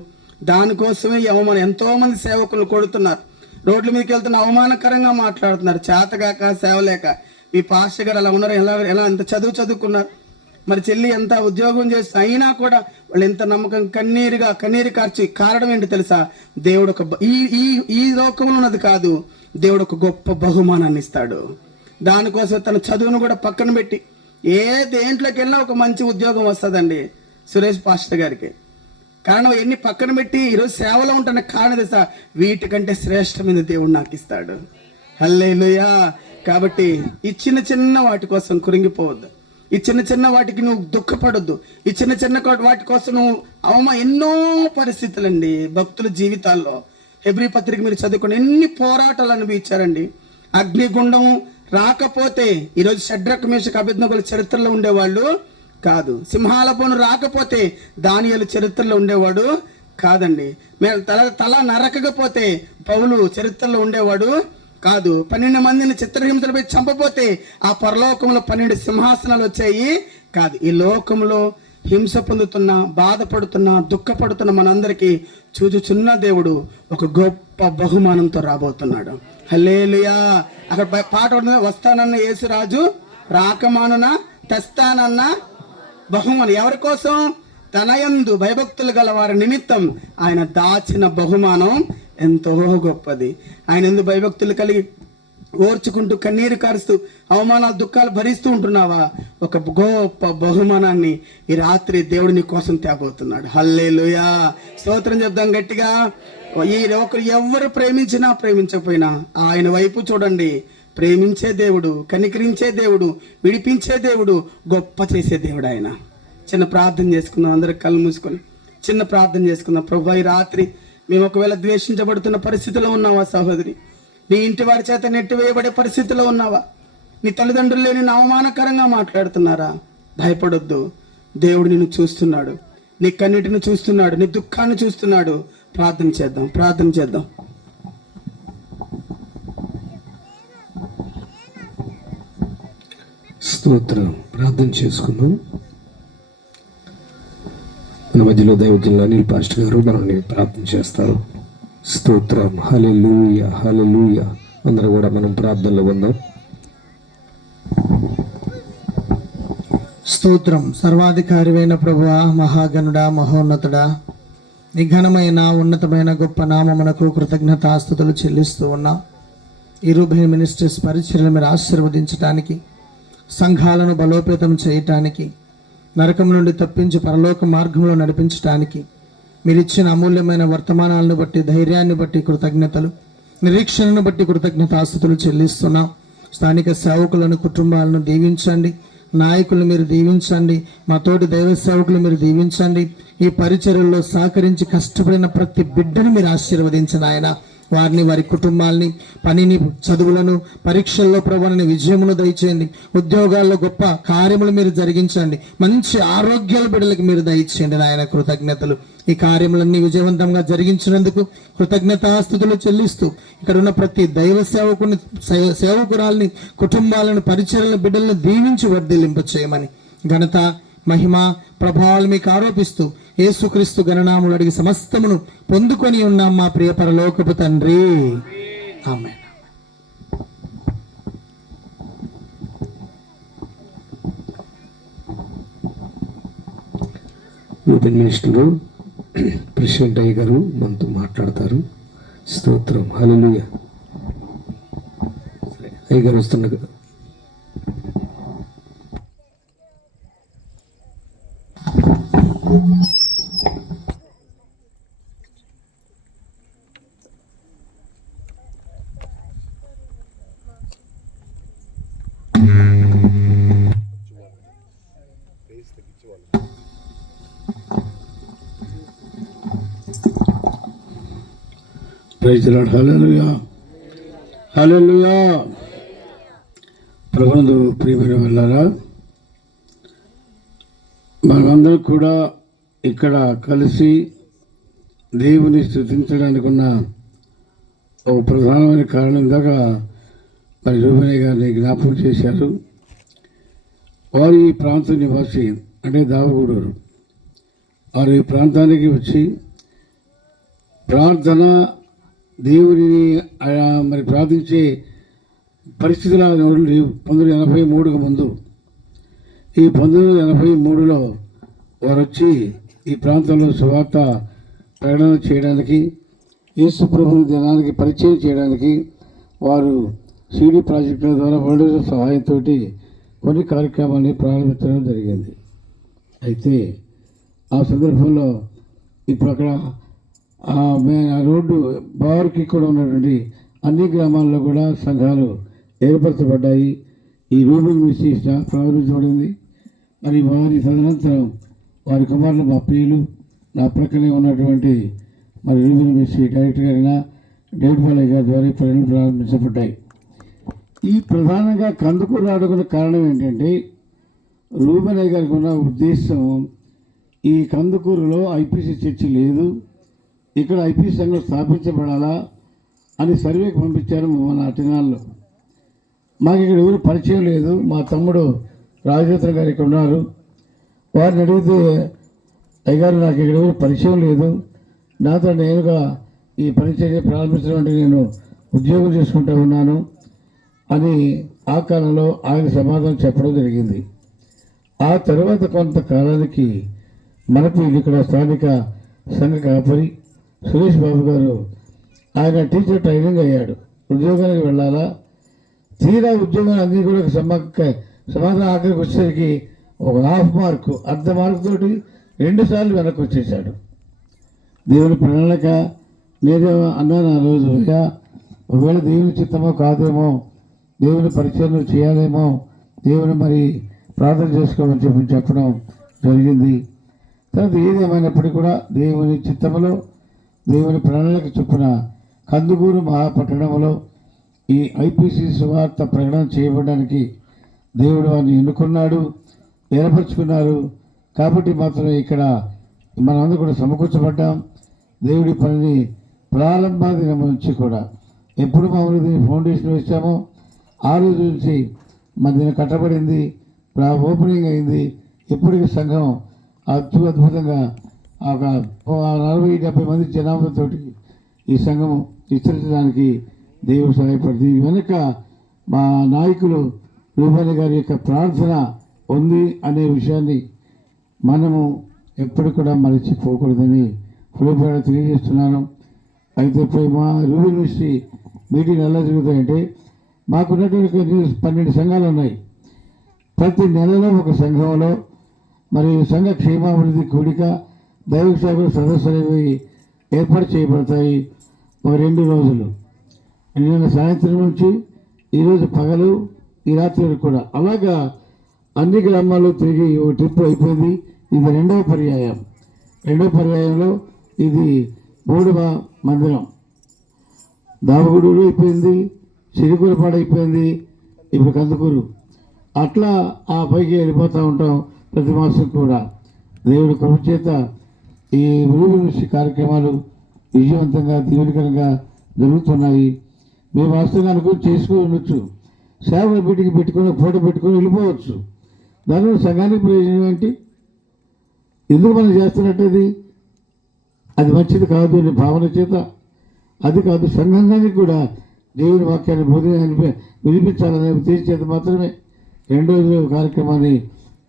దానికోసమే ఈ అవమానం. ఎంతో మంది సేవకులు కొడుతున్నారు, రోడ్ల మీదకి వెళ్తున్న అవమానకరంగా మాట్లాడుతున్నారు, చేతగాక సేవలేక. మీ పాస్టర్ గారు అలా ఉన్నారు, ఎలా ఎంత చదువుకున్నారు, మరి చెల్లి ఎంత ఉద్యోగం చేసి అయినా కూడా వాళ్ళు ఎంత నమ్మకం కన్నీరు కార్చి కారణం ఏంటి తెలుసా? దేవుడు ఈ లోకంలో ఉన్నది కాదు, దేవుడు ఒక గొప్ప బహుమానాన్ని ఇస్తాడు. దానికోసం తన చదువును కూడా పక్కన పెట్టి దేంట్లోకి వెళ్ళినా ఒక మంచి ఉద్యోగం వస్తుందండి సురేష్ పాస్టర్ గారికి. కారణం ఎన్ని పక్కన పెట్టి ఈరోజు సేవలో ఉంటున్న కారణం తెలుసా? వీటికంటే శ్రేష్టమైన దేవుడు నాకు ఇస్తాడు. హల్లెలూయా. కాబట్టి ఈ చిన్న వాటి కోసం కురింగిపోవద్దు, ఈ చిన్న వాటికి నువ్వు దుఃఖపడొద్దు, ఈ చిన్న వాటి కోసం నువ్వు ఎన్నో పరిస్థితులండి భక్తుల జీవితాల్లో. హెబ్రీ పత్రిక మీరు చదువుకుని ఎన్ని పోరాటాలు అనుభవించారండి. అగ్నిగుండము రాకపోతే ఈరోజు షడ్రక్ మేషక్ అబేద్నెగోల చరిత్రలో ఉండేవాళ్ళు కాదు. సింహాల బోను రాకపోతే దానియేలు చరిత్రలో ఉండేవాడు కాదండి. మేము తల నరకకపోతే పౌలు చరిత్రలో ఉండేవాడు కాదు. 12 మందిని చిత్రహింసలపై చంపపోతే ఆ పరలోకంలో 12 సింహాసనాలు వచ్చాయి కాదు. ఈ లోకంలో హింస పొందుతున్న, బాధపడుతున్న, దుఃఖపడుతున్న మనందరికీ చూచుచున్న దేవుడు ఒక గొప్ప బహుమానంతో రాబోతున్నాడు. హల్లెలూయా. అక్కడ పాట వస్తానన్న యేసురాజు రాకమానున తెస్తానన్న బహుమానం. ఎవరి కోసం? తన యందు భయభక్తులు గల వారి నిమిత్తం ఆయన దాచిన బహుమానం ఎంతో గొప్పది. ఆయన యందు భయభక్తులు కలిగి ఓర్చుకుంటూ కన్నీరు కారుస్తూ అవమానాలు దుఃఖాలు భరిస్తూ ఉంటున్నావా? ఒక గొప్ప బహుమానాన్ని ఈ రాత్రి దేవుడు నీ కోసం తేబోతున్నాడు. హల్లెలూయా. స్తోత్రం చెప్దాం గట్టిగా. ఈ ఒకరు ఎవరు ప్రేమించినా ప్రేమించకపోయినా ఆయన వైపు చూడండి, ప్రేమించే దేవుడు, కనికరించే దేవుడు, విడిపించే దేవుడు, గొప్ప చేసే దేవుడు ఆయన. చిన్న ప్రార్థన చేసుకుందాం, అందరికి కళ్ళు మూసుకొని చిన్న ప్రార్థన చేసుకుందాం. ప్రభువా, ఈ రాత్రి మేము ఒకవేళ ద్వేషించబడుతున్న పరిస్థితిలో ఉన్నావా సహోదరి? నీ ఇంటి వారి చేత నెట్టివేయబడే పరిస్థితిలో ఉన్నావా? నీ తల్లిదండ్రులు నిన్ను అవమానకరంగా మాట్లాడుతున్నారా? భయపడొద్దు, దేవుడు నిన్ను చూస్తున్నాడు, నీ కన్నిటిని చూస్తున్నాడు, నీ దుఃఖాన్ని చూస్తున్నాడు. ప్రార్థన చేద్దాం, ప్రార్థన చేద్దాం. స్తోత్రం. ప్రార్థన చేసుకుందాం. మన మధ్యలో దైవజనులు అనిల్ పాస్టర్ గారు మనల్ని ప్రార్థన చేస్తారు. స్తోత్రం. హల్లెలూయా, హల్లెలూయా. అందరూ కూడా మనం ప్రార్థనలో ఉందాం. స్తోత్రం. సర్వాధికారివైన ప్రభువా, మహాగణుడా, మహోన్నతుడా, నిఘనమైన ఉన్నతమైన గొప్ప నామమునకు కృతజ్ఞతాస్తుతులు చెల్లిస్తూ ఉన్నాం. ఈ రూబేన్ మినిస్ట్రీస్ పరిచర్యలు మీరు ఆశీర్వదించడానికి, సంఘాలను బలోపేతం చేయటానికి, నరకం నుండి తప్పించి పరలోక మార్గంలో నడిపించడానికి మీరు ఇచ్చిన అమూల్యమైన వర్తమానాలను బట్టి, ధైర్యాన్ని బట్టి కృతజ్ఞతలు, నిరీక్షణను బట్టి కృతజ్ఞతాస్తుతులు చెల్లిస్తున్నాం. స్థానిక సేవకులను, కుటుంబాలను దీవించండి. నాయకులు మీరు దీవించండి. మా తోటి దైవ సేవకులు మీరు దీవించండి. ఈ పరిచర్యల్లో సహకరించి కష్టపడిన ప్రతి బిడ్డను మీరు ఆశీర్వదించండి ఆయన. వారిని, వారి కుటుంబాలని, పనిని, చదువులను, పరీక్షల్లో ప్రభువుని విజయమును దయచేయండి. ఉద్యోగాల్లో గొప్ప కార్యములు మీరు జరిగించండి. మంచి ఆరోగ్యాల బిడ్డలకు మీరు దయచేయండి నాయన. కృతజ్ఞతలు. ఈ కార్యములన్నీ విజయవంతంగా జరిగించినందుకు కృతజ్ఞతాస్తుతులు చెల్లిస్తూ ఇక్కడ ఉన్న ప్రతి దైవ సేవకుని, సేవకురాలని, కుటుంబాలను, పరిచర్యల బిడ్డలను దీవించి వర్ధిల్లింప చేయమని ఘనత, మహిమ, ప్రభావాలు మీకు ఆరోపిస్తూ యేసుక్రీస్తు గణనాములు అడిగి సమస్తమును పొందుకొని ఉన్నాం మా ప్రియ పరలోకపు తండ్రి. ఆమేన్. రూబేన్ మినిస్టర్లు ప్రెసిడెంట్ అయ్య గారు మనతో మాట్లాడతారు. స్తోత్రం. హల్లెలూయా. అయ్య గారు వస్తున్నారు కదా. Praise the lord. హల్లెలూయా, హల్లెలూయా. ప్రభునందు ప్రియమైన వాళ్ళారా, మనమందరం కూడా ఇక్కడ కలిసి దేవుని స్తుతించడానికి ఉన్న ఒక ప్రధానమైన కారణం ఇందాక మరి రూబేనయ్య గారిని జ్ఞాపకం చేశారు. వారు ఈ ప్రాంత నివాసి, అంటే దావగూడూరు. వారు ఈ ప్రాంతానికి వచ్చి ప్రార్థన, దేవుడిని మరి ప్రార్థించే పరిస్థితులు లేవు. 1983కు ముందు, ఈ 1983లో వారు వచ్చి ఈ ప్రాంతంలో సువార్త ప్రకటన చేయడానికి, యేసు ప్రభువు జనానికి పరిచయం చేయడానికి వారు సిడి ప్రాజెక్టుల ద్వారా వరల్డ్ సహాయంతో కొన్ని కార్యక్రమాన్ని ప్రారంభించడం జరిగింది. అయితే ఆ సందర్భంలో ఇప్పుడు అక్కడ ఆ రోడ్డు బార్కి కూడా ఉన్నటువంటి అన్ని గ్రామాల్లో కూడా సంఘాలు ఏర్పరచబడ్డాయి. ఈ రూబేన్ మినిస్ట్రీ ప్రారంభించబడింది. మరి వారి తదనంతరం వారి కుమారులు, మా ప్రియులు, నా ప్రక్కనే ఉన్నటువంటి మరి రూబేన్ మినిస్ట్రీ డైరెక్టర్ గారైన డేవిడ్ బాలయ్య గారి ద్వారా పనులు ప్రారంభించబడ్డాయి. ఈ ప్రధానంగా కందుకూరు రావడానికి కారణం ఏంటంటే, రూబేనయ్య గారికి ఉన్న ఉద్దేశం, ఈ కందుకూరులో ఐపీసీ చర్చి లేదు, ఇక్కడ ఐపీసీ సంఘం స్థాపించబడాలా అని సర్వేకి పంపించారు మన అటెనాల్లో. మాకు ఇక్కడ ఎవరు పరిచయం లేదు. మా తమ్ముడు రాజేంద్ర గారు ఇక్కడ ఉన్నారు. వారిని అడిగితే, అయ్యగారు నాకు ఇక్కడ ఎవరు పరిచయం లేదు, నాతో నేనుగా ఈ పరిచర్య ప్రారంభించడం అంటే నేను ఉద్యోగం చేసుకుంటూ ఉన్నాను అని ఆ కాలంలో ఆయన సమాధానం చెప్పడం జరిగింది. ఆ తర్వాత కొంతకాలానికి మనకు ఇక్కడ స్థానిక సంఘ కాపరి సురేష్ బాబు గారు, ఆయన టీచర్ ట్రైనింగ్ అయ్యాడు, ఉద్యోగానికి వెళ్ళాలా, తీరా ఉద్యోగాలు అన్నీ కూడా సమాధానం ఆఖరికి వచ్చేసరికి ఒక హాఫ్ మార్కు, అర్ధ మార్కు తోటి 2 సార్లు వెనక్కి వచ్చేసాడు. దేవుని ప్రణాళిక. నేనే అన్నాను ఆ రోజు, ఒకవేళ దేవుని చిత్తమో కాదేమో దేవుని పరిచయం చేయాలేమో, దేవుని మరి ప్రార్థన చేసుకోమని చెప్పడం జరిగింది. తర్వాత ఏదేమైనప్పటికీ కూడా దేవుని చిత్తములో, దేవుని ప్రణాళిక చొప్పున కందుకూరు మహాపట్టణంలో ఈ ఐపీసీ సువార్త ప్రకటన చేయబడడానికి దేవుడు వారిని ఎన్నుకున్నాడు, ఏర్పరచుకున్నారు. కాబట్టి మాత్రమే ఇక్కడ మనందరూ కూడా సమకూర్చబడ్డాం. దేవుడి పనిని ప్రారంభాదినం నుంచి కూడా ఎప్పుడు మామూలు దీన్ని ఫౌండేషన్ వేసామో ఆ రోజు నుంచి మన దీన్ని కట్టబడింది, ఓపెనింగ్ అయింది. ఇప్పటికీ సంఘం అద్భుతంగా ఒక 40-70 మంది జనాభాతోటి ఈ సంఘం విస్తరించడానికి దేవుడు సహాయపడింది. దీని వెనుక మా నాయకులు రూపాని గారి యొక్క ప్రార్థన ఉంది అనే విషయాన్ని మనము ఎప్పుడు కూడా మరచిపోకూడదని హృదయపూర్వకంగా తెలియజేస్తున్నాను. అయితే ఇప్పుడు మా రూబీ మినిస్ట్రీ మీటింగ్ ఎలా జరుగుతాయంటే, మాకున్నటువంటి 12 సంఘాలు ఉన్నాయి. ప్రతి నెలలో ఒక సంఘంలో మరి సంఘ క్షేమాభివృద్ధి కూడిక, దైవ సేవకుల సదస్సులు అనేవి ఏర్పాటు చేయబడతాయి. ఒక 2 రోజులు, నిన్న సాయంత్రం నుంచి ఈరోజు పగలు, ఈ రాత్రి వరకు కూడా అలాగా అన్ని గ్రామాల్లో తిరిగి ఒక ట్రిప్ అయిపోయింది. ఇది రెండవ పర్యాయంలో ఇది 3వ మందిరం. దావగూడూరు అయిపోయింది, సిరికూరపాడు అయిపోయింది, ఇప్పుడు కందుకూరు. అట్లా ఆ పైకి వెళ్ళిపోతూ ఉంటాం ప్రతి మాసం కూడా. దేవుడి కృప చేత ఈ విలువ కార్యక్రమాలు విజయవంతంగా దీవెనకరంగా జరుగుతున్నాయి. మేము వాస్తవంగా అనుకుని చేసుకుని ఉండొచ్చు, సేవల మీటింగ్ పెట్టుకొని ఫోటో పెట్టుకొని వెళ్ళిపోవచ్చు. దానివల్ల సంఘానికి ప్రయోజనం ఏంటి? ఎందుకు మనం చేస్తున్నట్టది? అది మంచిది కాదు అనే భావన చేత, అది కాదు సంఘానికి కూడా దేవుని వాక్యాన్ని వినిపించాలనే ఉద్దేశం చేత మాత్రమే 2 రోజుల కార్యక్రమాన్ని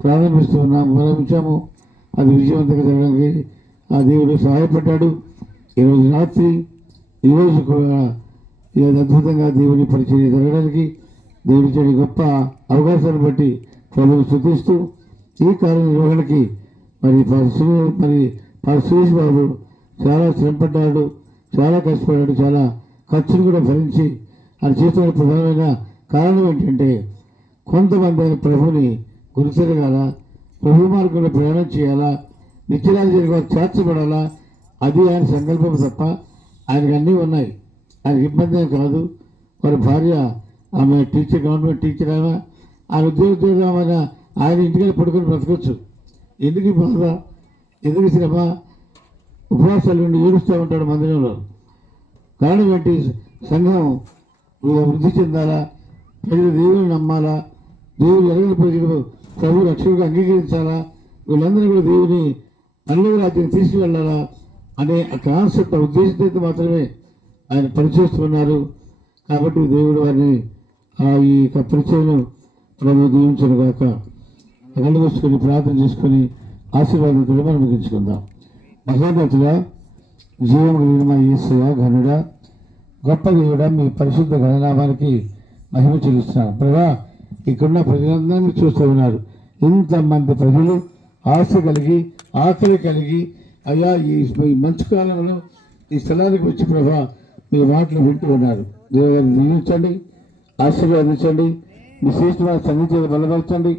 ప్రారంభించాము. అది విజయవంతంగా జరగడానికి ఆ దేవుడు సహాయపడ్డాడు. ఈరోజు రాత్రి, ఈరోజు కూడా అద్భుతంగా దేవుని పరిచయం జరగడానికి దేవుడి చేయని గొప్ప అవకాశాన్ని బట్టి ప్రభువును స్తుతిస్తూ ఈ కార్య నిర్వహణకి మరి సురేష్ బాబు చాలా శ్రమపడ్డాడు, చాలా కష్టపడ్డాడు, చాలా ఖర్చును కూడా భరించి ఆయన చేస్తున్న ప్రధానమైన కారణం ఏంటంటే, కొంతమంది ఆయన ప్రభుని గుర్తిరగాల, ప్రభు మార్గంలో ప్రయాణం చేయాలా, నిత్యరాజ్యానికి వారు చేర్చబడాలా, అది ఆయన సంకల్పం తప్ప ఆయనకు అన్నీ ఉన్నాయి. ఆయనకి ఇబ్బంది ఏం కాదు. వారి భార్య ఆమె టీచర్, గవర్నమెంట్ టీచర్, ఆయన ఉద్యోగం ఆయన ఇంటికి పడుకొని బ్రతకొచ్చు. ఎందుకు బాధ, ఎందుకు శ్రమ? ఉపవాసాలు నుండి ఏడుస్తూ ఉంటాడు మందిరంలో. కారణం ఏంటి? సంఘం వృద్ధి చెందాలా, ప్రజలు దేవుని నమ్మాలా, దేవుడు ఎరగని ప్రజలు ప్రభు రక్షకుడిగా అంగీకరించాలా, వీళ్ళందరూ కూడా దేవుని అన్ని రాజ్యాన్ని తీసుకువెళ్ళాలా అనే కాన్సెప్ట్, ఉద్దేశంతో మాత్రమే ఆయన పనిచేస్తున్నారు. కాబట్టి దేవుడు వారిని ఈ పరిచయం ప్రభు దీవించను గాక. కళ్ళు వేసుకొని ప్రార్థన చేసుకొని ఆశీర్వాదంతో మనం ముగించుకుందాం. మహోన్నతుడా, జీవం కలిగిన మా యేసయ్య, ఘనుడా, గొప్ప దేవుడా, మీ పరిశుద్ధ గణనామానికి మహిమ చెల్లిస్తున్నాను. ప్రభా, ఇక్కడున్న ప్రజలందరినీ చూస్తూ ఉన్నారు. ఇంతమంది ప్రజలు ఆశ కలిగి, ఆకలి కలిగి, అయ్యా ఈ మంచు కాలంలో ఈ స్థలానికి వచ్చి ప్రభా మీ మాటలు వింటూ ఉన్నారు. దేవుని దీవించండి, ఆశీర్వాదించండి, మీ శ్రేష్ఠమైన సన్నిధిని బలపరచండి.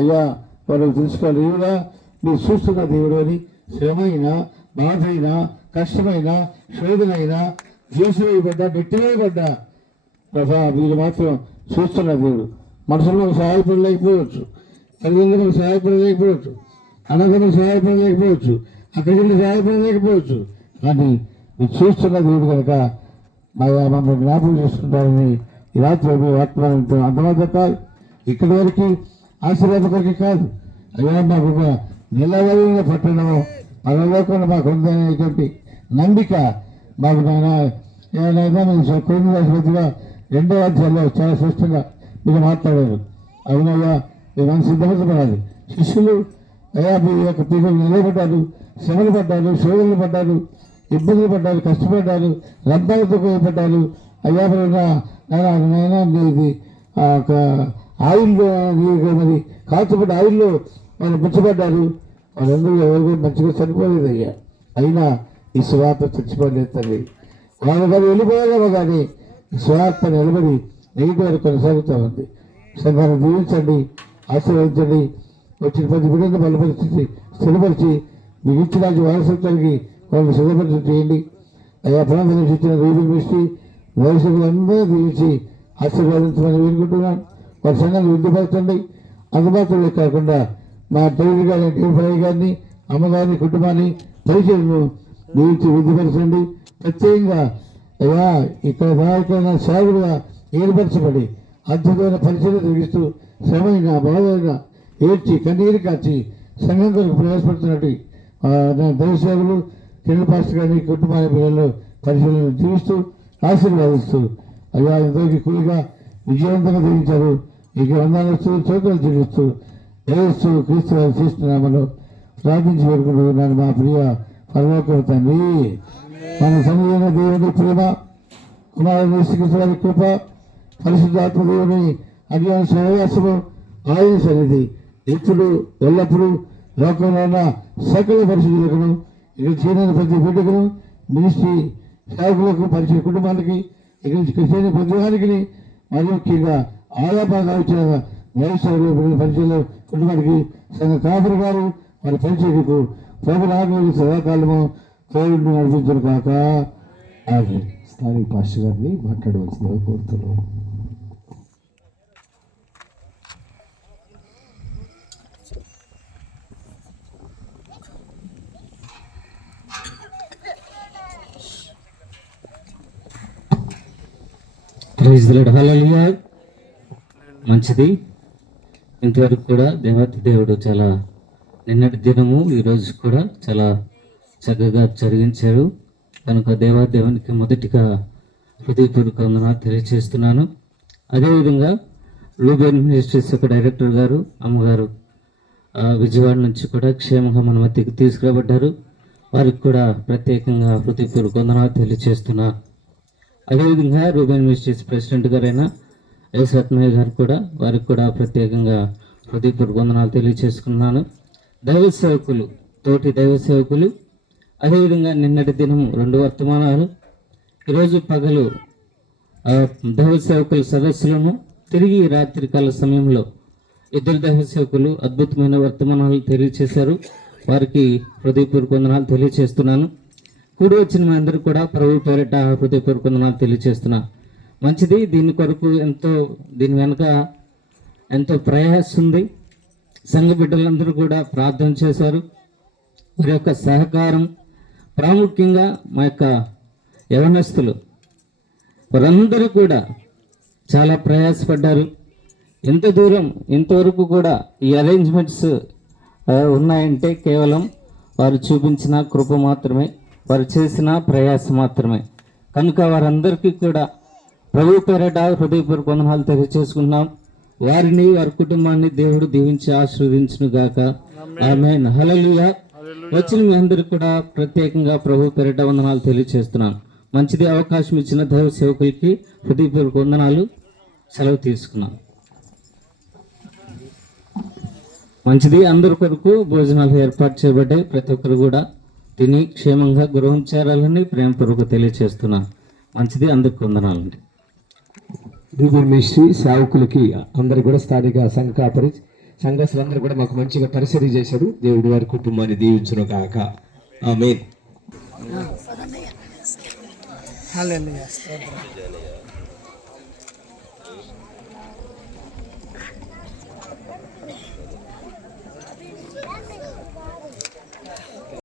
అయ్యా, వాళ్ళు తెలుసుకోవాలి, దేవుడా మీరు చూస్తున్న దేవుడు అని. శ్రమైనా, బాధైనా, కష్టమైనా, శోధనైనా, జీవసమైపడ్డా, నెట్టివేయబడ్డా ప్రభా మీరు మాత్రం చూస్తున్న దేవుడు. మనుషులు మనకు సహాయపడలేకపోవచ్చు, తల్లిదండ్రులకు సహాయపడలేకపోవచ్చు, అన్నదమ్ములకు సహాయపడలేకపోవచ్చు, అక్కడికి సహాయపడలేకపోవచ్చు, కానీ మీరు చూస్తున్న దేవుడు కనుక మమ్మల్ని జ్ఞాపకం చేసుకుంటారని ఈ రాత్రి వర్తమానం అంతమాత్రం కాదు, ఇక్కడి వరకు ఆశీర్వాదకరికి కాదు. అయ్యా, మాకు ఒక నిలవైన పట్టణము పరలోకంలో మాకు ఉందనేటువంటి నమ్మిక మాకు ఏదైనా మేము కొన్ని ఆసుపత్రిగా 2వ అధ్యాయంలో చాలా స్పష్టంగా మీరు మాట్లాడారు. అవునయ్యా, మేము సిద్ధపరచబడాలి. శిష్యులు అయ్యా మీ యొక్క పిల్లలు నిలబడ్డారు, శ్రమలు పడ్డారు, శోధనలు పడ్డారు, ఇబ్బందులు పడ్డారు, కష్టపడ్డారు, రంపాలతో పడ్డారు. అయ్యా నైనా మీది ఆయిల్లో మరి కాల్చబడ్డ ఆయిల్లో వాళ్ళు ముచ్చబడ్డారు. వాళ్ళందరూ ఎవరు మంచిగా చనిపోలేదు అయ్యా. అయినా ఈ స్వార్థ చచ్చిపోలేదు తండ్రి. వాళ్ళు వెళ్ళిపోయారేమో కానీ ఈ స్వార్థ నిలబడి నెగిటివ్ వారు కొనసాగుతూ ఉంది. సంఘాన్ని దీవించండి, ఆశీర్వదించండి. వచ్చిన ప్రతి బిడ్డను బలపరిచి స్థిరపరిచి మీ ఇచ్చిన వారసత్వానికి వాళ్ళని సిద్ధపరిచి చేయండి. అయ్యా ప్రాంతంలో ఇచ్చిన రీబిల్ మిస్ట్రీ వయసులందరూ దీవించి ఆశీర్వాదించమని వేడుకుంటున్నాను. వారి సంఘాన్ని వృద్ధిపరచండి. అందుబాటులో కాకుండా మా టీవీ గారిని టీవీ గారిని అమ్మగారిని కుటుంబాన్ని పరిచయను దీవించి వృద్ధిపరచండి. ప్రత్యేకంగా అయ్యా ఇక్కడ నాయకులైన సేవలుగా ఏర్పరచబడి అద్భుతమైన పరిచయం జరిగిస్తూ శ్రమైన బాధైన ఏడ్చి కన్నీరు కాచి సంఘం కొరకు ప్రయాసపడుతున్నట్టు దైవసేవలు కిరణ్ పాస్టర్ గారిని కుటుంబాన్ని పిల్లలు పరిశీలన జీవిస్తూ ఆశీర్వాదిస్తూ అయ్యా ఎంతోకి కూలిగా విజయవంతంగా జీవించారు. ఇక వందనస్తూ చోట్ల జీవిస్తూ ఏస్తూ క్రీస్తు వారు చేస్తున్నామని ప్రార్థించి పెట్టుకుంటున్నాను. మా ప్రియ పరలోక తండ్రి, మన సమయమైన దేవుని ప్రేమ, కుమారుని యేసుక్రీస్తు వారి కృప, పరిశుద్ధాత్మ దేవుని అజ్ఞాన సహవాసము, ఆయన సన్నిధి ఎప్పుడు ఎల్లప్పుడూ లోకంలో ఉన్న సకల పరిశుద్ధులకు ఇక్కడ చేయని ప్రతి బిడ్డకును మినిస్ట్రీ సేవకులకు పరిచయ కుటుంబానికి ఇక్కడ చేయని ప్రతి వారికి మరి ముఖ్యంగా ఆయా భాగాలు ఇచ్చిన వ్యవసాయంలో పరిచయ కుటుంబానికి సంఘ కాపురి గారు వారి పరిచయకు ప్రభుత్వ సదాకాలము కోవిడ్ను నడిపించరు కాక. స్థానిక పాస్టర్ గారిని మాట్లాడవలసిందిగా కోరుతున్నాం. ప్రైజ్ ది లార్డ్, హల్లెలూయా. మంచిది. ఇంతవరకు కూడా దేవాతి దేవుడు చాలా నిన్నటి దినము ఈరోజు కూడా చాలా చక్కగా జరిగించాడు. కనుక దేవాదేవునికి మొదటిగా హృదయపూర్వక వందనాలు తెలియజేస్తున్నాను. అదేవిధంగా లూబెన్ మినిస్ట్రీస్ యొక్క డైరెక్టర్ గారు, అమ్మగారు విజయవాడ నుంచి కూడా క్షేమంగా మన మధ్యకి తీసుకురాబడ్డారు. వారికి కూడా ప్రత్యేకంగా హృదయపూర్వక వందనాలు తెలియజేస్తున్నారు. అదేవిధంగా రూబెన్ మినిస్ట్రీస్ ప్రెసిడెంట్ గారైన ఎస్ రత్నయ్య గారు కూడా, వారికి కూడా ప్రత్యేకంగా హృదయపూర్వక వందనాలు తెలియజేసుకున్నాను. దైవ సేవకులు, తోటి దైవ సేవకులు, అదేవిధంగా నిన్నటి దినం 2 వర్తమానాలు, ఈరోజు పగలు దైవ సేవకుల సదస్సులను, తిరిగి రాత్రికాల సమయంలో 2 దైవ సేవకులు అద్భుతమైన వర్తమానాలు తెలియజేశారు. వారికి హృదయపూర్వక వందనాలు తెలియజేస్తున్నాను. కూడి వచ్చిన మీ అందరూ కూడా ప్రభు పేరిట హృదయపూర్వక వందనాలు తెలియజేస్తున్నా. మంచిది. దీని కొరకు దీని వెనుక ఎంతో ప్రయాస ఉంది. సంఘ బిడ్డలందరూ కూడా ప్రార్థన చేశారు. వారి యొక్క సహకారం, ప్రాముఖ్యంగా మా యొక్క యవనస్తులు వారందరూ కూడా చాలా ప్రయాసపడ్డారు. ఎంత దూరం ఇంతవరకు కూడా ఈ అరేంజ్మెంట్స్ ఉన్నాయంటే కేవలం వారు చూపించిన కృప మాత్రమే, వారు చేసిన ప్రయాస మాత్రమే. కనుక వారందరికీ కూడా ప్రభు పేరట హృదయపూర్వక వందనాలు తెలియజేసుకున్నాం. వారిని, వారి కుటుంబాన్ని దేవుడు దీవించి ఆశీర్వదించును గాక. ఆమేన్, హల్లెలూయా. వచ్చిన మీ అందరికీ కూడా ప్రత్యేకంగా ప్రభు పేరట వందనాలు తెలియజేస్తున్నాను. మంచిది. అవకాశం ఇచ్చిన దైవ సేవకులకి హృదయపూర్వక వందనాలు. సెలవు తీసుకున్నాం. మంచిది. అందరి కొరకు భోజనాలు ఏర్పాటు చేయబడ్డాయి. ప్రతి ఒక్కరు కూడా తిని క్షేమంగా గృహం చేరాలని ప్రేమపూర్వక తెలియజేస్తున్నాను. మంచిది. అందరికి వందనాలండి. రూబెన్ మినిస్ట్రీ సేవకులకి అందరు కూడా స్థానిక సంఘస్థులందరూ కూడా మాకు మంచిగా పరిచయం చేశారు. దేవుడు వారి కుటుంబాన్ని దీవించును కాక. ఆమేన్. హల్లెలూయా.